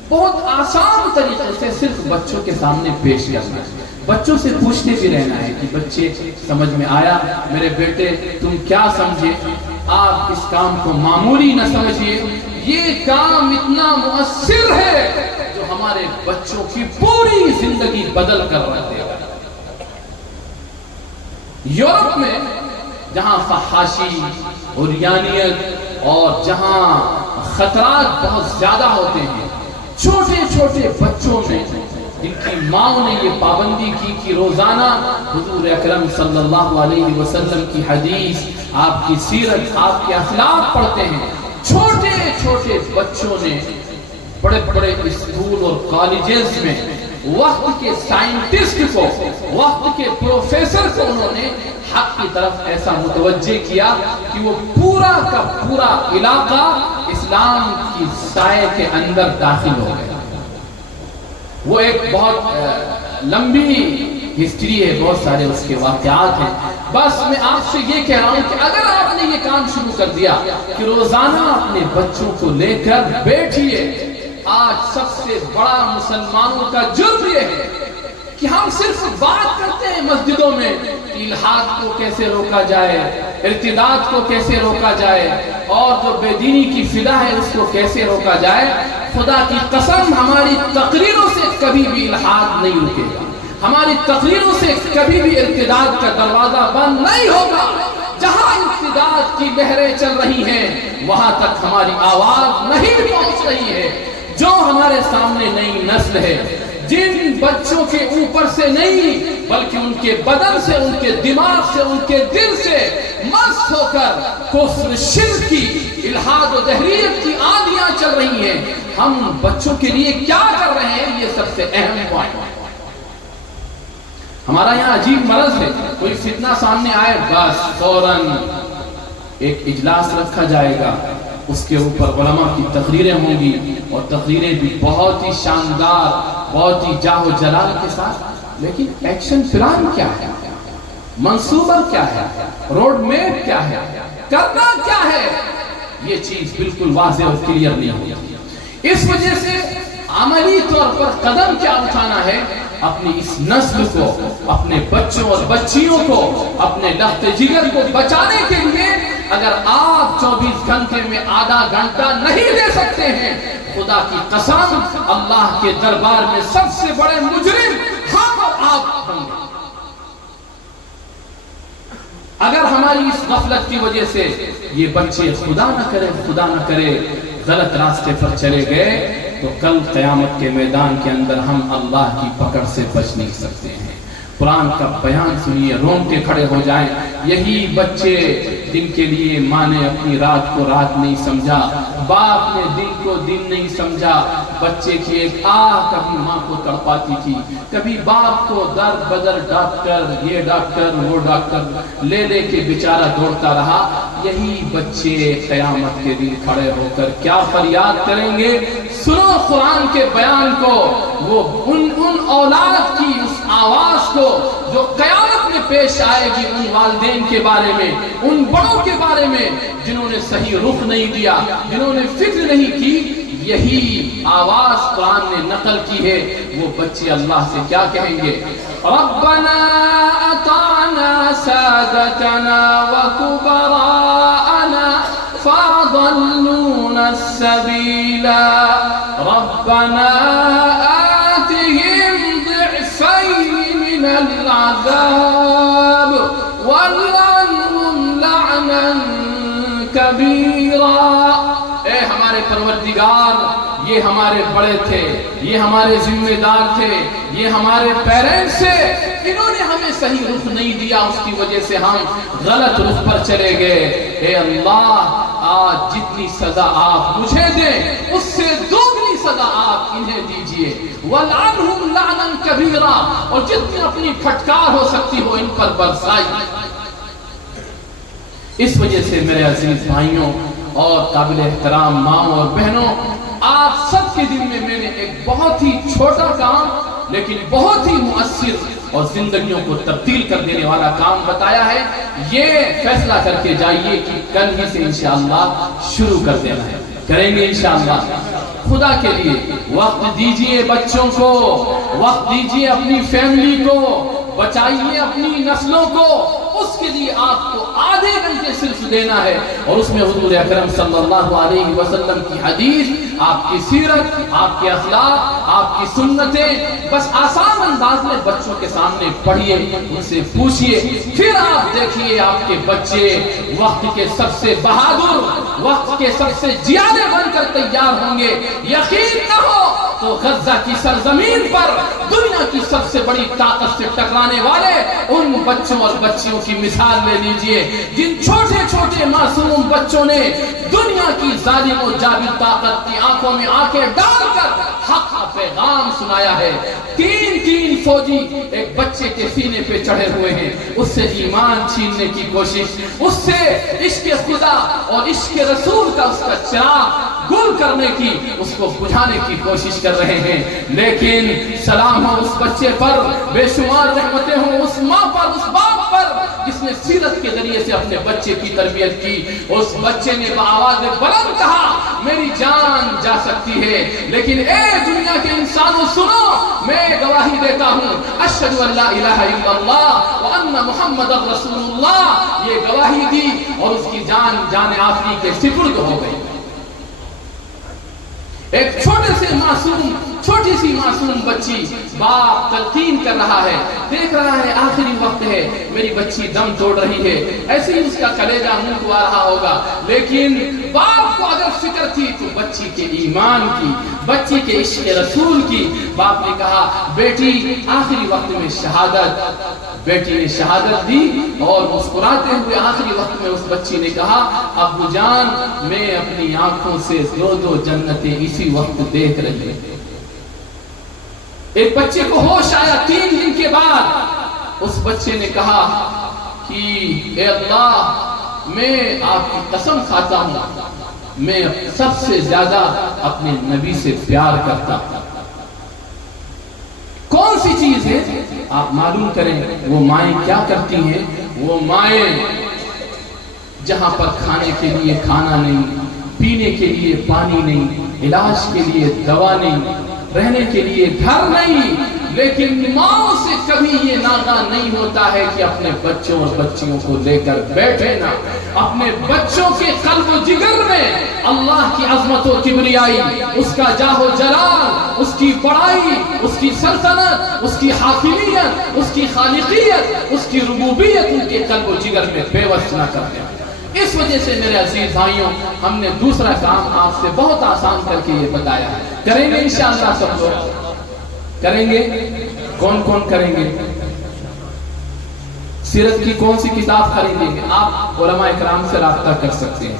بہت آسان طریقے سے صرف بچوں کے سامنے پیش کرنا ہے۔ بچوں سے پوچھتے بھی رہنا ہے کہ بچے سمجھ میں آیا؟ میرے بیٹے تم کیا سمجھے؟ آپ اس کام کو معمولی نہ سمجھیے، یہ کام اتنا مؤثر ہے جو ہمارے بچوں کی پوری زندگی بدل کر رکھ دے گا۔ یورپ میں جہاں فحاشی، عریانیت اور جہاں خطرات بہت زیادہ ہوتے ہیں، چھوٹے بچوں میں جن کی ماں نے یہ پابندی کی کہ روزانہ حضور اکرم صلی اللہ علیہ وسلم کی حدیث، آپ کی سیرت، آپ کے اخلاق پڑھتے ہیں، چھوٹے بچوں نے بڑے اسکول اور کالجز میں وقت کے سائنٹسٹ کو، وقت کے پروفیسر کو انہوں نے حق کی طرف ایسا متوجہ کیا کہ وہ پورا کا پورا علاقہ اسلام کی سائے کے اندر داخل ہو گیا۔ وہ ایک بہت لمبی ہسٹری ہے، بہت سارے اس کے واقعات ہیں، بس میں آپ سے یہ کہہ رہا ہوں کہ اگر آپ نے یہ کام شروع کر دیا کہ روزانہ اپنے بچوں کو لے کر بیٹھیے، آج سب سے بڑا مسلمانوں کا جرم یہ ہے کہ ہم صرف بات کرتے ہیں مسجدوں میں کہ الحاد کو کیسے روکا جائے، ارتداد کو کیسے روکا جائے، اور جو بے دینی کی فضا ہے اس کو کیسے روکا جائے۔ خدا کی قسم ہماری تقریروں سے کبھی بھی الحاد نہیں رکے گا، ہماری تقریروں سے کبھی بھی ارتداد کا دروازہ بند نہیں ہوگا۔ جہاں ارتداد کی لہریں چل رہی ہیں وہاں تک ہماری آواز نہیں پہنچ رہی ہے۔ جو ہمارے سامنے نئی نسل ہے، جن بچوں کے اوپر سے نہیں بلکہ ان کے بدن سے، ان کے دماغ سے، ان کے دل سے مست ہو کر کفر، شرک کی، الحاد و دہریت کی آندیاں چل رہی ہیں، ہم بچوں کے لیے کیا کر رہے ہیں؟ یہ سب سے اہم پوائنٹ ہے۔ ہمارا یہاں عجیب مرض ہے، کوئی فتنہ سامنے آئے بس فوراً ایک اجلاس رکھا جائے گا، اس کے اوپر علماء کی تقریریں ہوں گی، اور تقریریں بھی بہت ہی شاندار، بہت ہی جاہ و جلال کے ساتھ، لیکن ایکشن پلان کیا ہے، منصوبہ کیا ہے، روڈ میپ کیا ہے، کرنا کیا ہے، یہ چیز بالکل واضح اور کلیئر نہیں ہوتی۔ اس وجہ سے عملی طور پر قدم کیا اٹھانا ہے؟ اپنی اس نسل کو، اپنے بچوں اور بچیوں کو، اپنے لخت جگر کو بچانے کے لیے اگر آپ 24 گھنٹے میں آدھا گھنٹہ نہیں دے سکتے ہیں، خدا کی قسم اللہ کے دربار میں سب سے بڑے مجرم ہم اور آپ ہوں گے۔ اگر ہماری اس غفلت کی وجہ سے یہ بچے خدا نہ کرے غلط راستے پر چلے گئے تو کل قیامت کے میدان کے اندر ہم اللہ کی پکڑ سے بچ نہیں سکتے ہیں۔ قرآن کا بیان سنیے، رونگٹے کھڑے ہو جائیں۔ یہی بچے جن کے لیے ماں نے اپنی رات کو رات نہیں سمجھا، باپ نے دن کو دن نہیں سمجھا، بچے کی ایک آہ کبھی ماں کو تڑپاتی تھی، کبھی باپ کو در بدر ڈاکٹر، یہ ڈاکٹر وہ ڈاکٹر لے لے کے بیچارہ دوڑتا رہا۔ یہی بچے قیامت کے دن کھڑے ہو کر کیا فریاد کریں گے؟ سنو قرآن کے بیان کو، وہ ان اولاد کی اس آواز کو جو قیامت میں پیش آئے گی، ان والدین کے بارے میں، ان بڑوں کے بارے میں جنہوں نے صحیح رخ نہیں دیا، جنہوں نے فکر نہیں کی. یہی آواز قرآن نے نقل کی ہے. وہ بچے اللہ سے کیا کہیں گے؟ ربنا اطعنا سادتنا وكبراءنا فأضلونا السبيل ربنا آتهم ضعفين من العذاب والعنهم لعنا كبيرا. اے ہمارے پروردگار، یہ ہمارے بڑے تھے، یہ ہمارے ذمہ دار تھے، یہ ہمارے پیرنٹس تھے، انہوں نے ہمیں صحیح رخ نہیں دیا، اس کی وجہ سے ہم غلط رخ پر چلے گئے. اے اللہ، آج جتنی سزا آپ مجھے دیں اس سے دوگنی سزا آپ انہیں دیجئے. وَلْعَنْهُمْ لَعْنًا كَبِيرًا، اور جتنی اپنی پھٹکار ہو سکتی ہو ان پر برسائی. اس وجہ سے میرے عزیز بھائیوں اور قابل احترام ماؤں اور بہنوں، آپ سب کے دل میں نے ایک بہت ہی چھوٹا کام لیکن بہت ہی مؤثر اور زندگیوں کو تبدیل کر دینے والا کام بتایا ہے. یہ فیصلہ کر کے جائیے کہ کل ہی سے انشاءاللہ شروع کر دینا ہے. کریں گے انشاءاللہ. خدا کے لیے وقت دیجئے، بچوں کو وقت دیجئے، اپنی فیملی کو بچائیے، اپنی نسلوں کو. اس کے لیے آپ کو آدھے گھنٹے صرف دینا ہے، اور اس میں حضور اکرم صلی اللہ علیہ وسلم کی حدیث، آپ کی سیرت، آپ کے اخلاق، آپ کی سنتیں بس آسان انداز میں بچوں کے سامنے پڑھیے، ان سے پوچھیے. پھر آپ دیکھیے آپ کے بچے وقت کے سب سے بہادر، وقت کے سب سے جیادے بن کر تیار ہوں گے. یقین نہ ہو تو غزہ کی سرزمین پر دنیا کی سب سے بڑی طاقت سے ٹکرانے والے ان بچوں اور بچیوں کی مثال لے لیجئے جن چھوٹے چھوٹے معصوم بچوں نے دنیا کی ظالم و جابر طاقت کی آنکھوں میں آنکھیں ڈال کر حق کا پیغام سنایا ہے. تین فوجی ایک بچے کے سینے پہ چڑھے ہوئے ہیں، اس سے ایمان چھیننے کی کوشش، اس سے عشق خدا اور عشق رسول کا اس کا چراغ گل کرنے کی، اس کو بجھانے کی کوشش کر رہے ہیں. لیکن سلام ہو اس بچے پر، بے شمار رحمتیں ہوں اس ماں پر، اس باپ پر جس نے سیرت کے ذریعے سے اپنے بچے کی تربیت کی. اس بچے نے بآواز بلند کہا میری جان جا سکتی ہے لیکن اے دنیا کے انسانوں سنو، میں گواہی دیتا ہوں اشہد ان لا الہ الا اللہ وان محمد رسول اللہ. یہ گواہی دی اور اس کی جان آخری کے سپرد ہو گئی. ایک چھوٹی سی معصوم بچی، باپ تلقین کر رہا ہے، دیکھ رہا ہے آخری وقت ہے، میری بچی دم توڑ رہی ہے، ایسے ہی اس کا کلیجہ منہ کو آ رہا ہوگا. لیکن باپ کو اگر فکر تھی تو بچی کے ایمان کی، بچی کے عشق رسول کی. باپ نے کہا بیٹی آخری وقت میں شہادت. بیٹی نے شہادت دی اور مسکراتے ہوئے آخری وقت میں اس بچی نے کہا ابو جان میں اپنی آنکھوں سے دو جنتیں اسی وقت دیکھ رہی ہوں. ایک بچے کو ہوش آیا 3 دن کے بعد. اس بچے نے کہا کہ اے اللہ میں آپ کی قسم کھاتا ہوں میں سب سے زیادہ اپنے نبی سے پیار کرتا ہوں. کون سی چیز ہے آپ معلوم کریں. وہ مائیں کیا کرتی ہیں؟ وہ مائیں جہاں پر کھانے کے لیے کھانا نہیں، پینے کے لیے پانی نہیں، علاج کے لیے دوا نہیں، رہنے کے لیے گھر نہیں، لیکن ماں سے کبھی یہ ناغہ نہیں ہوتا ہے کہ اپنے بچوں اور بچیوں کو لے کر بیٹھے نا. اپنے بچوں کے قلب و جگر میں اللہ کی عظمت و کبریائی، اس کا جاہ و جلال، اس کی بڑائی، اس کی سلطنت، اس کی حاکمیت، اس کی خالقیت، اس کی ربوبیت ان کے قلب و جگر میں بے وس نہ کر دیں. اس وجہ سے میرے عزیز بھائیوں ہم نے دوسرا کام آپ سے بہت آسان کر کے یہ بتایا ہے. کریں گے انشاءاللہ سب لوگ؟ کریں گے؟ کون کون کریں گے؟ سیرت کی کون سی کتاب خریدیں گے؟ آپ علماء اکرام سے رابطہ کر سکتے ہیں.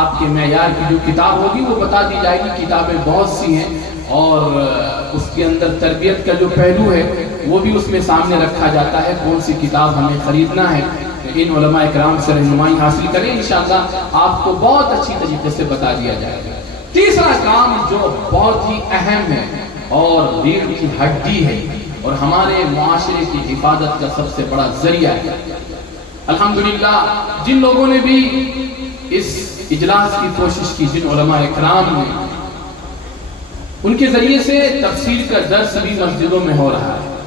آپ کے معیار کی جو کتاب ہوگی وہ بتا دی جائے گی. کتابیں بہت سی ہیں اور اس کے اندر تربیت کا جو پہلو ہے وہ بھی اس میں سامنے رکھا جاتا ہے. کون سی کتاب ہمیں خریدنا ہے ان علماء اکرام سے رہنمائی حاصل کریں، انشاءاللہ آپ کو بہت اچھی طریقے سے بتا دیا جائے گا. تیسرا کام جو بہت ہی اہم ہے اور ریڑھ کی ہڈی ہے اور ہمارے معاشرے کی حفاظت کا سب سے بڑا ذریعہ ہے، الحمدللہ جن لوگوں نے بھی اس اجلاس کی کوشش کی، جن علماء اکرام نے، ان کے ذریعے سے تفسیر کا درس بھی مسجدوں میں ہو رہا ہے،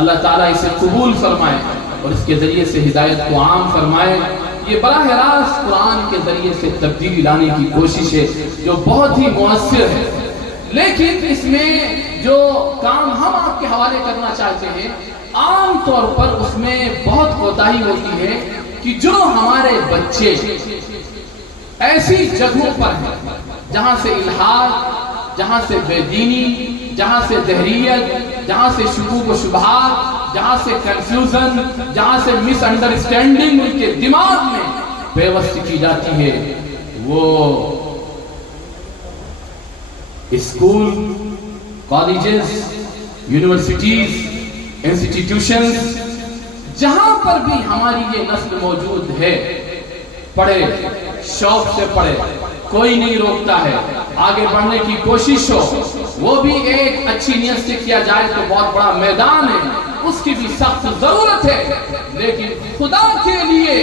اللہ تعالیٰ اسے قبول فرمائے اور اس کے ذریعے سے ہدایت کو عام فرمائے۔ یہ براہ راست قرآن کے ذریعے سے تبدیلی لانے کی کوشش ہے جو بہت ہی مؤثر ہے، لیکن اس میں جو کام ہم آپ کے حوالے کرنا چاہتے ہیں عام طور پر اس میں بہت کوتاہی ہوتی ہے کہ جو ہمارے بچے ایسی جگہوں پر ہیں جہاں سے الحاد، جہاں سے بے دینی، جہاں سے دہریت، جہاں سے شکوک و شبہات، جہاں سے کنفیوژن، جہاں سے مس انڈرسٹینڈنگ ان کے دماغ میں پیوست کی جاتی ہے، وہ اسکول، کالجز، یونیورسٹیز، انسٹیٹیوشنز، جہاں پر بھی ہماری یہ نسل موجود ہے، پڑھے، شوق سے پڑھے، کوئی نہیں روکتا ہے، آگے بڑھنے کی کوشش ہو، وہ بھی ایک اچھی نیت سے کیا جائے تو بہت بڑا میدان ہے، اس کی بھی سخت ضرورت ہے، لیکن خدا کے لیے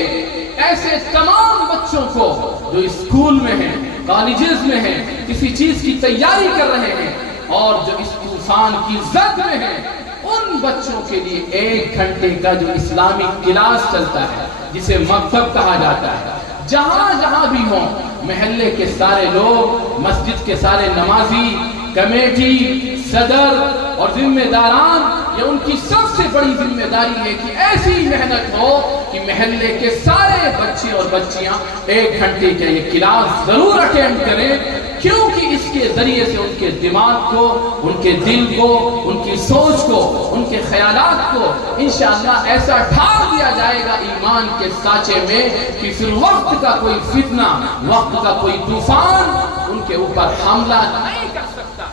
ایسے تمام بچوں کو جو اسکول میں ہیں، کالجز میں ہیں، کسی چیز کی تیاری کر رہے ہیں اور جو اس طوفان کی زد میں ہیں، ان بچوں کے لیے 1 گھنٹے کا جو اسلامی کلاس چلتا ہے جسے مکتب کہا جاتا ہے، جہاں جہاں بھی ہوں، محلے کے سارے لوگ، مسجد کے سارے نمازی، کمیٹی، صدر اور ذمہ داران، یہ ان کی سب سے بڑی ذمہ داری ہے کہ ایسی محنت ہو کہ محلے کے سارے بچے اور بچیاں 1 گھنٹے کا یہ کلاس ضرور اٹینڈ کریں، کیونکہ اس کے ذریعے سے ان کے دماغ کو، ان کے دل کو، ان کی سوچ کو، ان کے خیالات کو انشاءاللہ ایسا ڈھال دیا جائے گا ایمان کے سانچے میں کہ پھر وقت کا کوئی فتنہ، وقت کا کوئی طوفان ان کے اوپر حملہ نہیں کر سکتا۔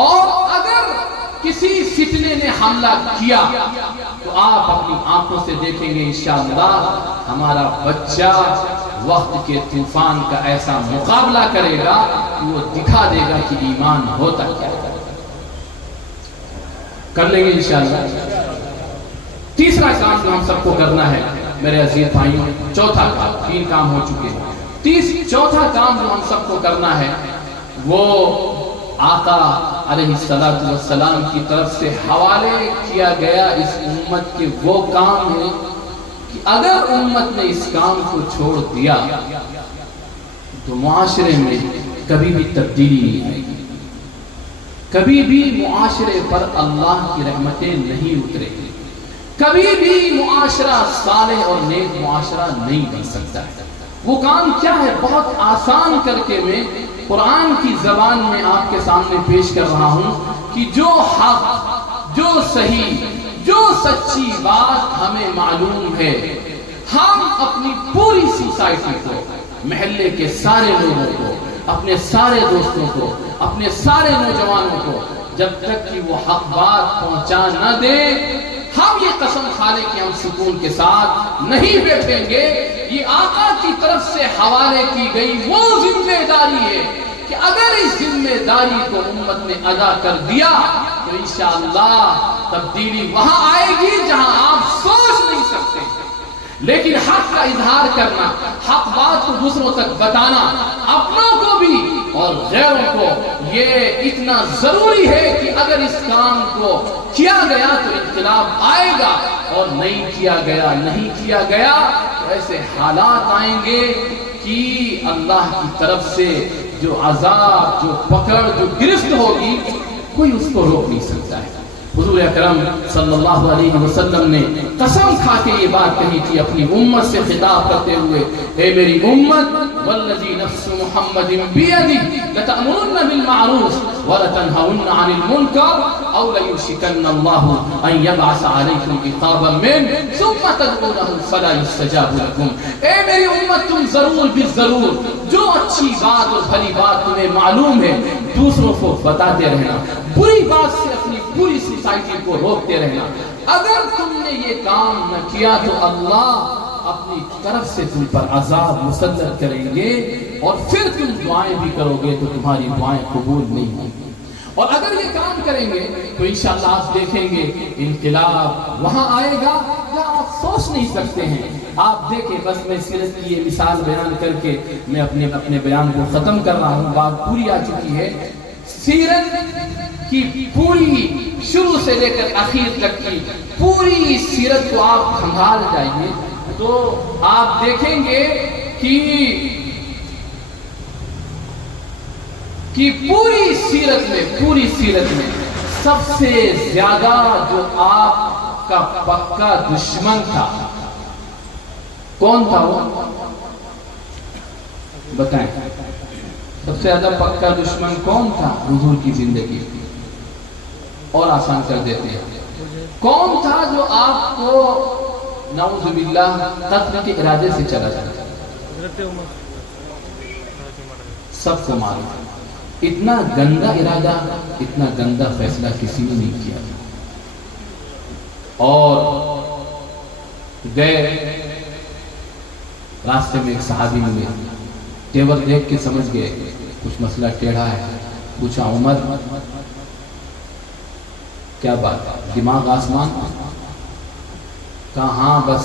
اور اگر کسی فتنے نے حملہ کیا تو آپ اپنی آنکھوں سے دیکھیں گے انشاءاللہ ہمارا بچہ وقت کے طوفان کا ایسا مقابلہ کرے گا کہ وہ دکھا دے گا کہ ایمان ہوتا کیا ہے، کر لیں گے انشاءاللہ۔ تیسرا کام جو ہم سب کو کرنا ہے میرے عزیز بھائیوں، چوتھا کام، 3 کام ہو چکے ہیں، چوتھا کام جو ہم سب کو کرنا ہے وہ آقا علیہ السلام کی طرف سے حوالے کیا گیا اس امت کے وہ کام ہے کہ اگر امت نے اس کام کو چھوڑ دیا تو معاشرے میں کبھی بھی تبدیلی نہیں آئے گی، کبھی بھی معاشرے پر اللہ کی رحمتیں نہیں اترے گی، کبھی بھی معاشرہ صالح اور نیک معاشرہ نہیں بن سکتا ہے۔ وہ کام کیا ہے؟ بہت آسان کر کے میں قرآن کی زبان میں آپ کے سامنے پیش کر رہا ہوں کہ جو حق، جو صحیح، جو سچی بات ہمیں معلوم ہے، ہم اپنی پوری سوسائٹی کو، محلے کے سارے لوگوں کو، اپنے سارے دوستوں کو، اپنے سارے نوجوانوں کو جب تک کہ وہ حق بات پہنچا نہ دیں، ہم یہ قسم کھا لیں کہ ہم سکون کے ساتھ نہیں بیٹھیں گے۔ یہ آقا کی طرف سے حوالے کی گئی وہ ذمہ داری ہے کہ اگر اس ذمہ داری کو امت نے ادا کر دیا تو انشاءاللہ تبدیلی وہاں آئے گی جہاں آپ سوچ نہیں سکتے۔ لیکن حق کا اظہار کرنا، حق بات کو دوسروں تک بتانا، اپنوں کو بھی اور غیروں کو، یہ اتنا ضروری ہے کہ اگر اس کام کو کیا گیا تو انقلاب آئے گا، اور نہیں کیا گیا تو ایسے حالات آئیں گے کہ اللہ کی طرف سے جو عذاب، جو پکڑ، جو گرفت ہوگی، کوئی اس کو روک نہیں سکتا ہے۔ حضور اکرم صلی اللہ علیہ وسلم نے قسم کھا کے یہ بات کہی تھی اپنی امت سے خطاب کرتے ہوئے، اے میری امت، والذی نفس محمد بیدی لتأمرن بالمعروف ولتنہون عن المنکر او لیوشکن اللہ ان یبعث علیکم عقابا من ثم تدعونہ فلا یستجاب لکم۔ اے میری امت، تم ضرور بالضرور جو اچھی بات اور بھلی بات تمہیں معلوم ہے دوسروں کو بتاتے رہنا، بری بات سے اپنی پوری سوسائٹی کو روکتے رہنا۔ اگر تم نے یہ کام نہ کیا تو اللہ اپنی طرف سے تم پر عذاب مسلط کریں گے اور پھر تم دعائیں بھی کرو گے تو تمہاری دعائیں قبول نہیں ہوں گی۔ اور اگر یہ کام کریں گے تو انشاءاللہ آپ دیکھیں گے انقلاب وہاں آئے گا جہاں آپ سوچ نہیں سکتے ہیں۔ آپ دیکھیں، بس میں سیرت کی یہ مثال بیان کر کے میں اپنے بیان کو ختم کر رہا ہوں، بات پوری آ چکی ہے۔ سیرت کی پوری شروع سے لے کر آخر تک کی پوری سیرت کو آپ کھنگال جائیے تو آپ دیکھیں گے کہ پوری سیرت میں سب سے زیادہ جو آپ کا پکا دشمن تھا کون تھا؟ وہ بتائیں، سب سے زیادہ پکا دشمن کون تھا حضور کی زندگی؟ اور آسان کر دیتے ہیں، کون تھا جو آپ کو نعوذ باللہ قتل کے ارادے سے چلا جاتا؟ سب کو معلوم، اتنا گندا ارادہ، اتنا گندا فیصلہ کسی نے نہیں کیا۔ اور گئے راستے میں ایک صحابی ملے، تیور دیکھ کے سمجھ گئے کچھ مسئلہ ٹیڑھا ہے، پوچھا عمر کیا بات، دماغ آسمان؟ کہا ہاں بس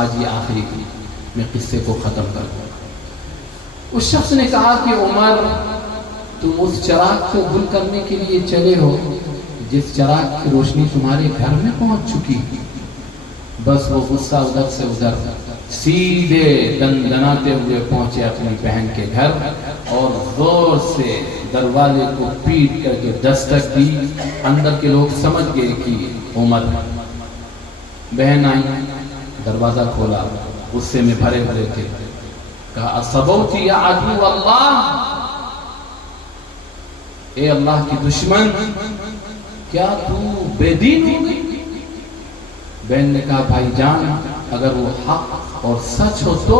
آج یہ آخری تھی، میں قصے کو ختم کر دوں۔ اس شخص نے کہا کہ عمر تم اس چراغ کو گل کرنے کے لیے چلے ہو جس چراغ کی روشنی تمہارے گھر میں پہنچ چکی، بس وہ غصہ ادھر سے ادھر سیدھے دندناتے ہوئے پہنچے اپنی بہن کے گھر اور زور سے دروازے کو پیٹ کر کے دستک دی۔ اندر کے لوگ سمجھ گئے کہ عمر، بہن آئی، دروازہ کھولا، غصے میں بھرے بھرے تھے، کہا اصبوتی یا عدو اللہ، اے اللہ کی دشمن، کیا تو بے دین ہو گئی؟ بہن نے کہا بھائی جان اگر وہ حق اور سچ ہو تو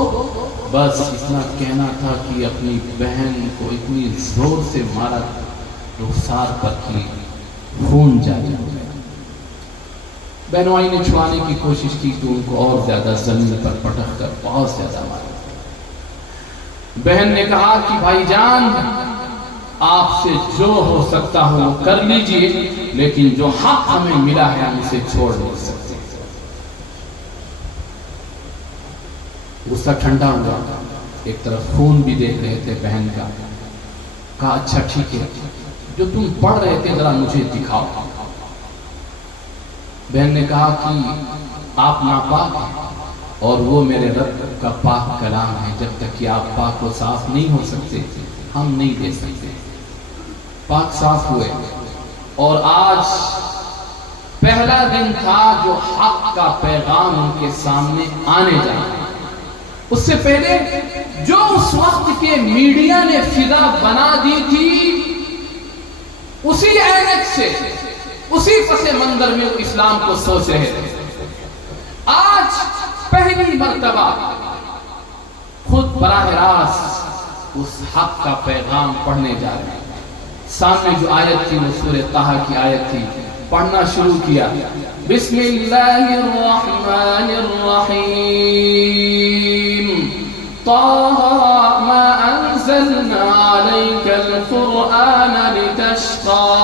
بس اتنا کہنا تھا کہ اپنی بہن کو اتنی زور سے مارا رخسار پر کی خون جاری ہو گیا۔ بہنوئی نے چھڑانے کی کوشش کی تو ان کو اور زیادہ زمین پر پٹک کر بہت زیادہ مارا۔ بہن نے کہا کہ بھائی جان آپ سے جو ہو سکتا ہو وہ کر لیجئے، لیکن جو حق ہمیں ملا ہے ہم اسے چھوڑ نہیں سکتے۔ غصہ ٹھنڈا ہوا، ایک طرف خون بھی دیکھ رہے تھے بہن کا، کہا اچھا ٹھیک ہے، جو تم پڑھ رہے تھے ذرا مجھے دکھاؤ۔ بہن نے کہا کہ آپ ناپاک ہیں اور وہ میرے رب کا پاک کلام ہے، جب تک کہ آپ پاک و صاف نہیں ہو سکتے ہم نہیں دے سکتے۔ پاک صاف ہوئے اور آج پہلا دن تھا جو حق کا پیغام ان کے سامنے آنے جانا۔ اس سے پہلے جو اس وقت کے میڈیا نے فضا بنا دی تھی، اسی عینک سے، اسی پس منظر میں اسلام کو سوچ رہے تھے۔ آج پہلی مرتبہ خود براہ راست اس حق کا پیغام پڑھنے جا رہے ہیں۔ سامنے جو آیت تھی وہ سورہ طٰہٰ کی آیت تھی، پڑھنا شروع کیا، بسم اللہ الرحمن الرحیم، طٰہٰ ما انزلنا علیک القرآن لتشقى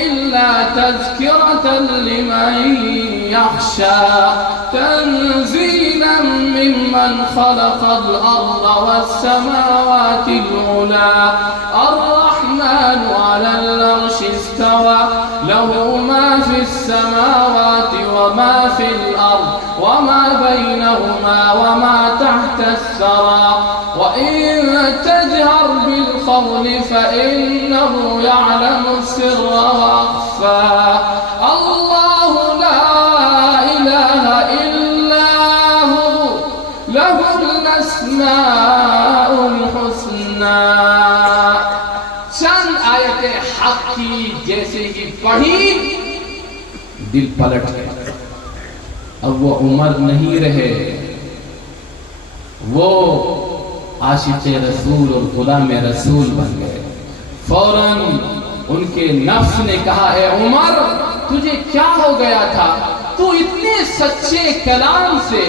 الا تذکرة لمن یخشى تنزیلا ممن خلق الارض والسماوات العلی الرحمن على العرش استوى له ما في السماوات وما في الأرض وما بينهما وما تحت الثرى وإن تجهر بالقول فإنه يعلم السر وأخفى الله لا إله إلا هو له الأسماء الحسنى۔ چند آیتیں حق کی جیسے ہی پڑھی دل پلٹ گئے۔ اب وہ عمر نہیں رہے، وہ عاشق رسول اور غلام رسول بن گئے۔ فوراً ان کے نفس نے کہا اے عمر تجھے کیا ہو گیا تھا، تو اتنے سچے کلام سے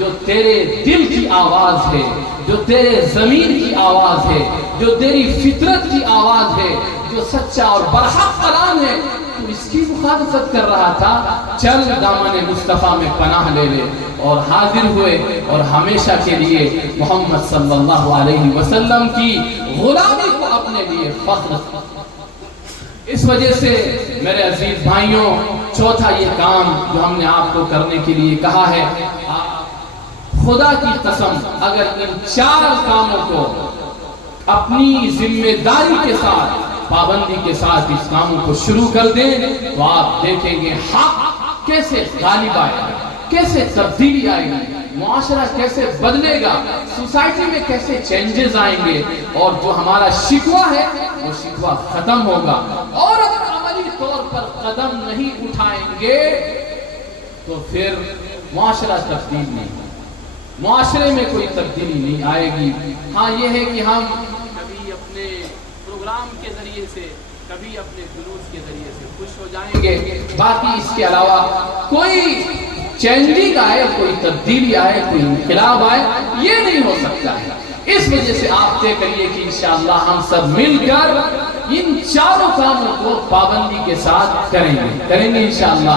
جو تیرے دل کی آواز ہے، جو تیرے ضمیر کی آواز ہے، جو تیری فطرت کی آواز ہے، جو سچا اور برحق کلام ہے، تو اس کی مخالفت کر رہا تھا، چل دامن مصطفیٰ میں پناہ لے لے، اور حاضر ہوئے اور ہمیشہ کے لیے محمد صلی اللہ علیہ وسلم کی غلامی کو اپنے لیے فخر۔ اس وجہ سے میرے عزیز بھائیوں، چوتھا یہ کام جو ہم نے آپ کو کرنے کے لیے کہا ہے، خدا کی قسم اگر ان 4 کاموں کو اپنی ذمہ داری کے ساتھ، پابندی کے ساتھ اس کاموں کو شروع کر دیں تو آپ دیکھیں گے حق کیسے غالب آئے گا، کیسے تبدیلی آئے گی، معاشرہ کیسے بدلے گا، سوسائٹی میں کیسے چینجز آئیں گے، اور جو ہمارا شکوہ ہے وہ شکوہ ختم ہوگا۔ اور اگر عملی طور پر قدم نہیں اٹھائیں گے تو پھر معاشرہ تبدیل نہیں ہوگا، معاشرے میں کوئی تبدیلی نہیں آئے گی۔ ہاں یہ ہے کہ ہم کبھی اپنے پروگرام کے ذریعے سے، کبھی اپنے جلوس کے ذریعے سے خوش ہو جائیں گے، باقی اس کے علاوہ کوئی چینجنگ آئے، کوئی تبدیلی آئے، کوئی انقلاب آئے، یہ نہیں ہو سکتا ہے۔ اس وجہ سے آپ طے کریے کہ انشاءاللہ ہم سب مل کر ان 4 کاموں کو پابندی کے ساتھ کریں گے انشاءاللہ۔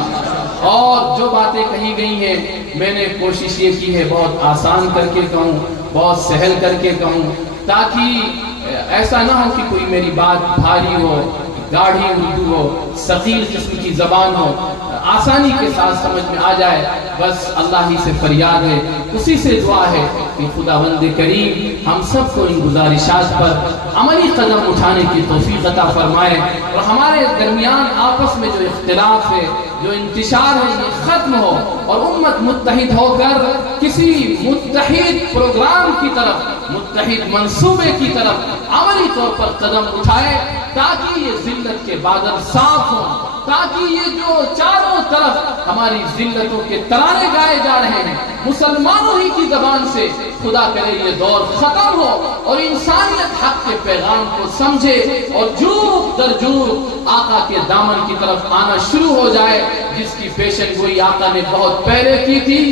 اور جو باتیں کہی گئی ہیں میں نے کوشش یہ کی ہے بہت آسان کر کے کہوں، بہت سہل کر کے کہوں، تاکہ ایسا نہ ہو کہ کوئی میری بات بھاری ہو، گاڑھی اردو ہو، ثقیل قسم کی زبان ہو، آسانی کے ساتھ سمجھ میں آ جائے۔ بس اللہ ہی سے فریاد ہے، اسی سے دعا ہے کہ خداوند کریم ہم سب کو ان گزارشات پر عملی قدم اٹھانے کی توفیق عطا فرمائے، اور ہمارے درمیان آپس میں جو اختلاف ہے، جو انتشار ہے، یہ ختم ہو، اور امت متحد ہو کر کسی متحد پروگرام کی طرف، متحد منصوبے کی طرف عملی طور پر قدم اٹھائے، تاکہ یہ ذلت کے بادل صاف ہوں، تاکہ یہ جو چاروں طرف ہماری ذلتوں کے ترانے گائے جا رہے ہیں مسلمانوں ہی کی زبان سے، خدا کرے یہ دور ختم ہو اور انسانیت حق کے پیغام کو سمجھے اور جوق در جوق آقا کے دامن کی طرف آنا شروع ہو جائے، جس کی پیشن گوئی آقا نے بہت پہلے کی تھی،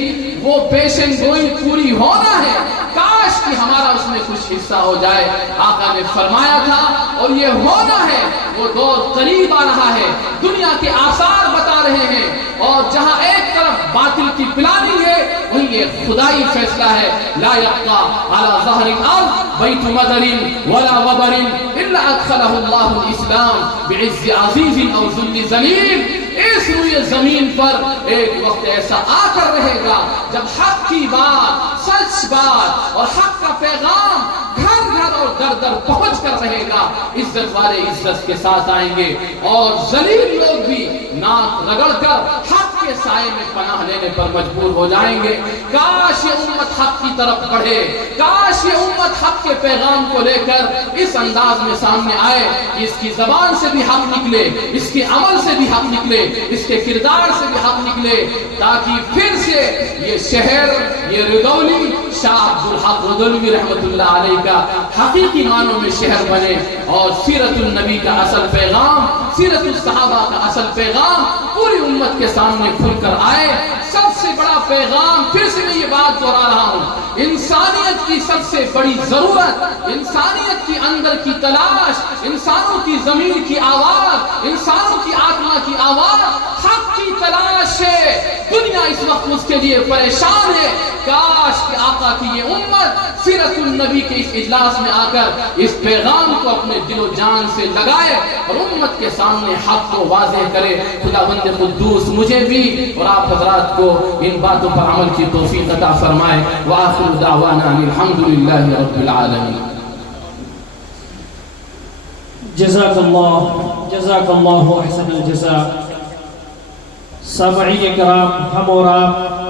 وہ پیشن گوئی پوری ہونا ہے۔ کاش کہ ہمارا اس میں کچھ حصہ ہو جائے، آقا نے فرمایا تھا اور یہ ہونا ہے۔ وہ دور قریب آ رہا ہے، دنیا کے آثار بتا رہے ہیں، اور جہاں ایک طرف باطل کی پلانی ہے وہیں یہ خدائی فیصلہ ہے، لا یبقى على ظہر الارض بیت مدر ولا وبر الا ادخلہ اللہ الاسلام بعز عزیز او ذل ذلیل۔ اس روئے زمین پر ایک وقت ایسا آ کر رہے گا جب حق کی بات، سچ بات اور حق کا پیغام گھر گھر اور در در پہنچ کر رہے گا، عزت والے عزت کے ساتھ آئیں گے اور ذلیل لوگ بھی ناک رگڑ کر حق کے سائے میں پناہ لینے پر مجبور ہو جائیں گے۔ کاش یہ امت حق کی طرف بڑھے، کاش یہ امت حق کے پیغام کو لے کر اس انداز میں سامنے آئے کہ اس کی زبان سے بھی حق نکلے، اس کے عمل سے بھی حق نکلے، اس کے کردار سے بھی حق نکلے، تاکہ پھر سے یہ شہر، یہ رضولی، شاہ عبدالحق رضوی رحمت اللہ علیہ کا حقیقی معنوں میں شہر بنے، اور سیرت النبی کا اصل پیغام، سیرت الصحابہ کا اصل پیغام پوری امت کے سامنے کھل کر آئے۔ سب سے بڑا پیغام، پھر سے میں یہ بات دہرا رہا ہوں، انسانیت کی سب سے بڑی ضرورت، انسانیت کی اندر کی تلاش، انسانوں کی ضمیر کی آواز، انسانوں کی آتما کی آواز حق کی تلاش ہے۔ دنیا اس وقت اس کے لیے پریشان ہے۔ کاش کہ آقا کی یہ امت سیرت النبی کے اس اجلاس میں آ کر اس پیغام کو اپنے دل و جان سے لگائے اور امت کے سامنے حق کو واضح کرے۔ خداوند قدوس مجھے بھی اور آپ حضرات کو ان باتوں پر عمل کی توفیق عطا فرمائے۔ وآخر دعوانا الحمدللہ رب العالمین۔ جزاک اللہ احسن الجزاء۔ سامعین کرام، ہم اور آپ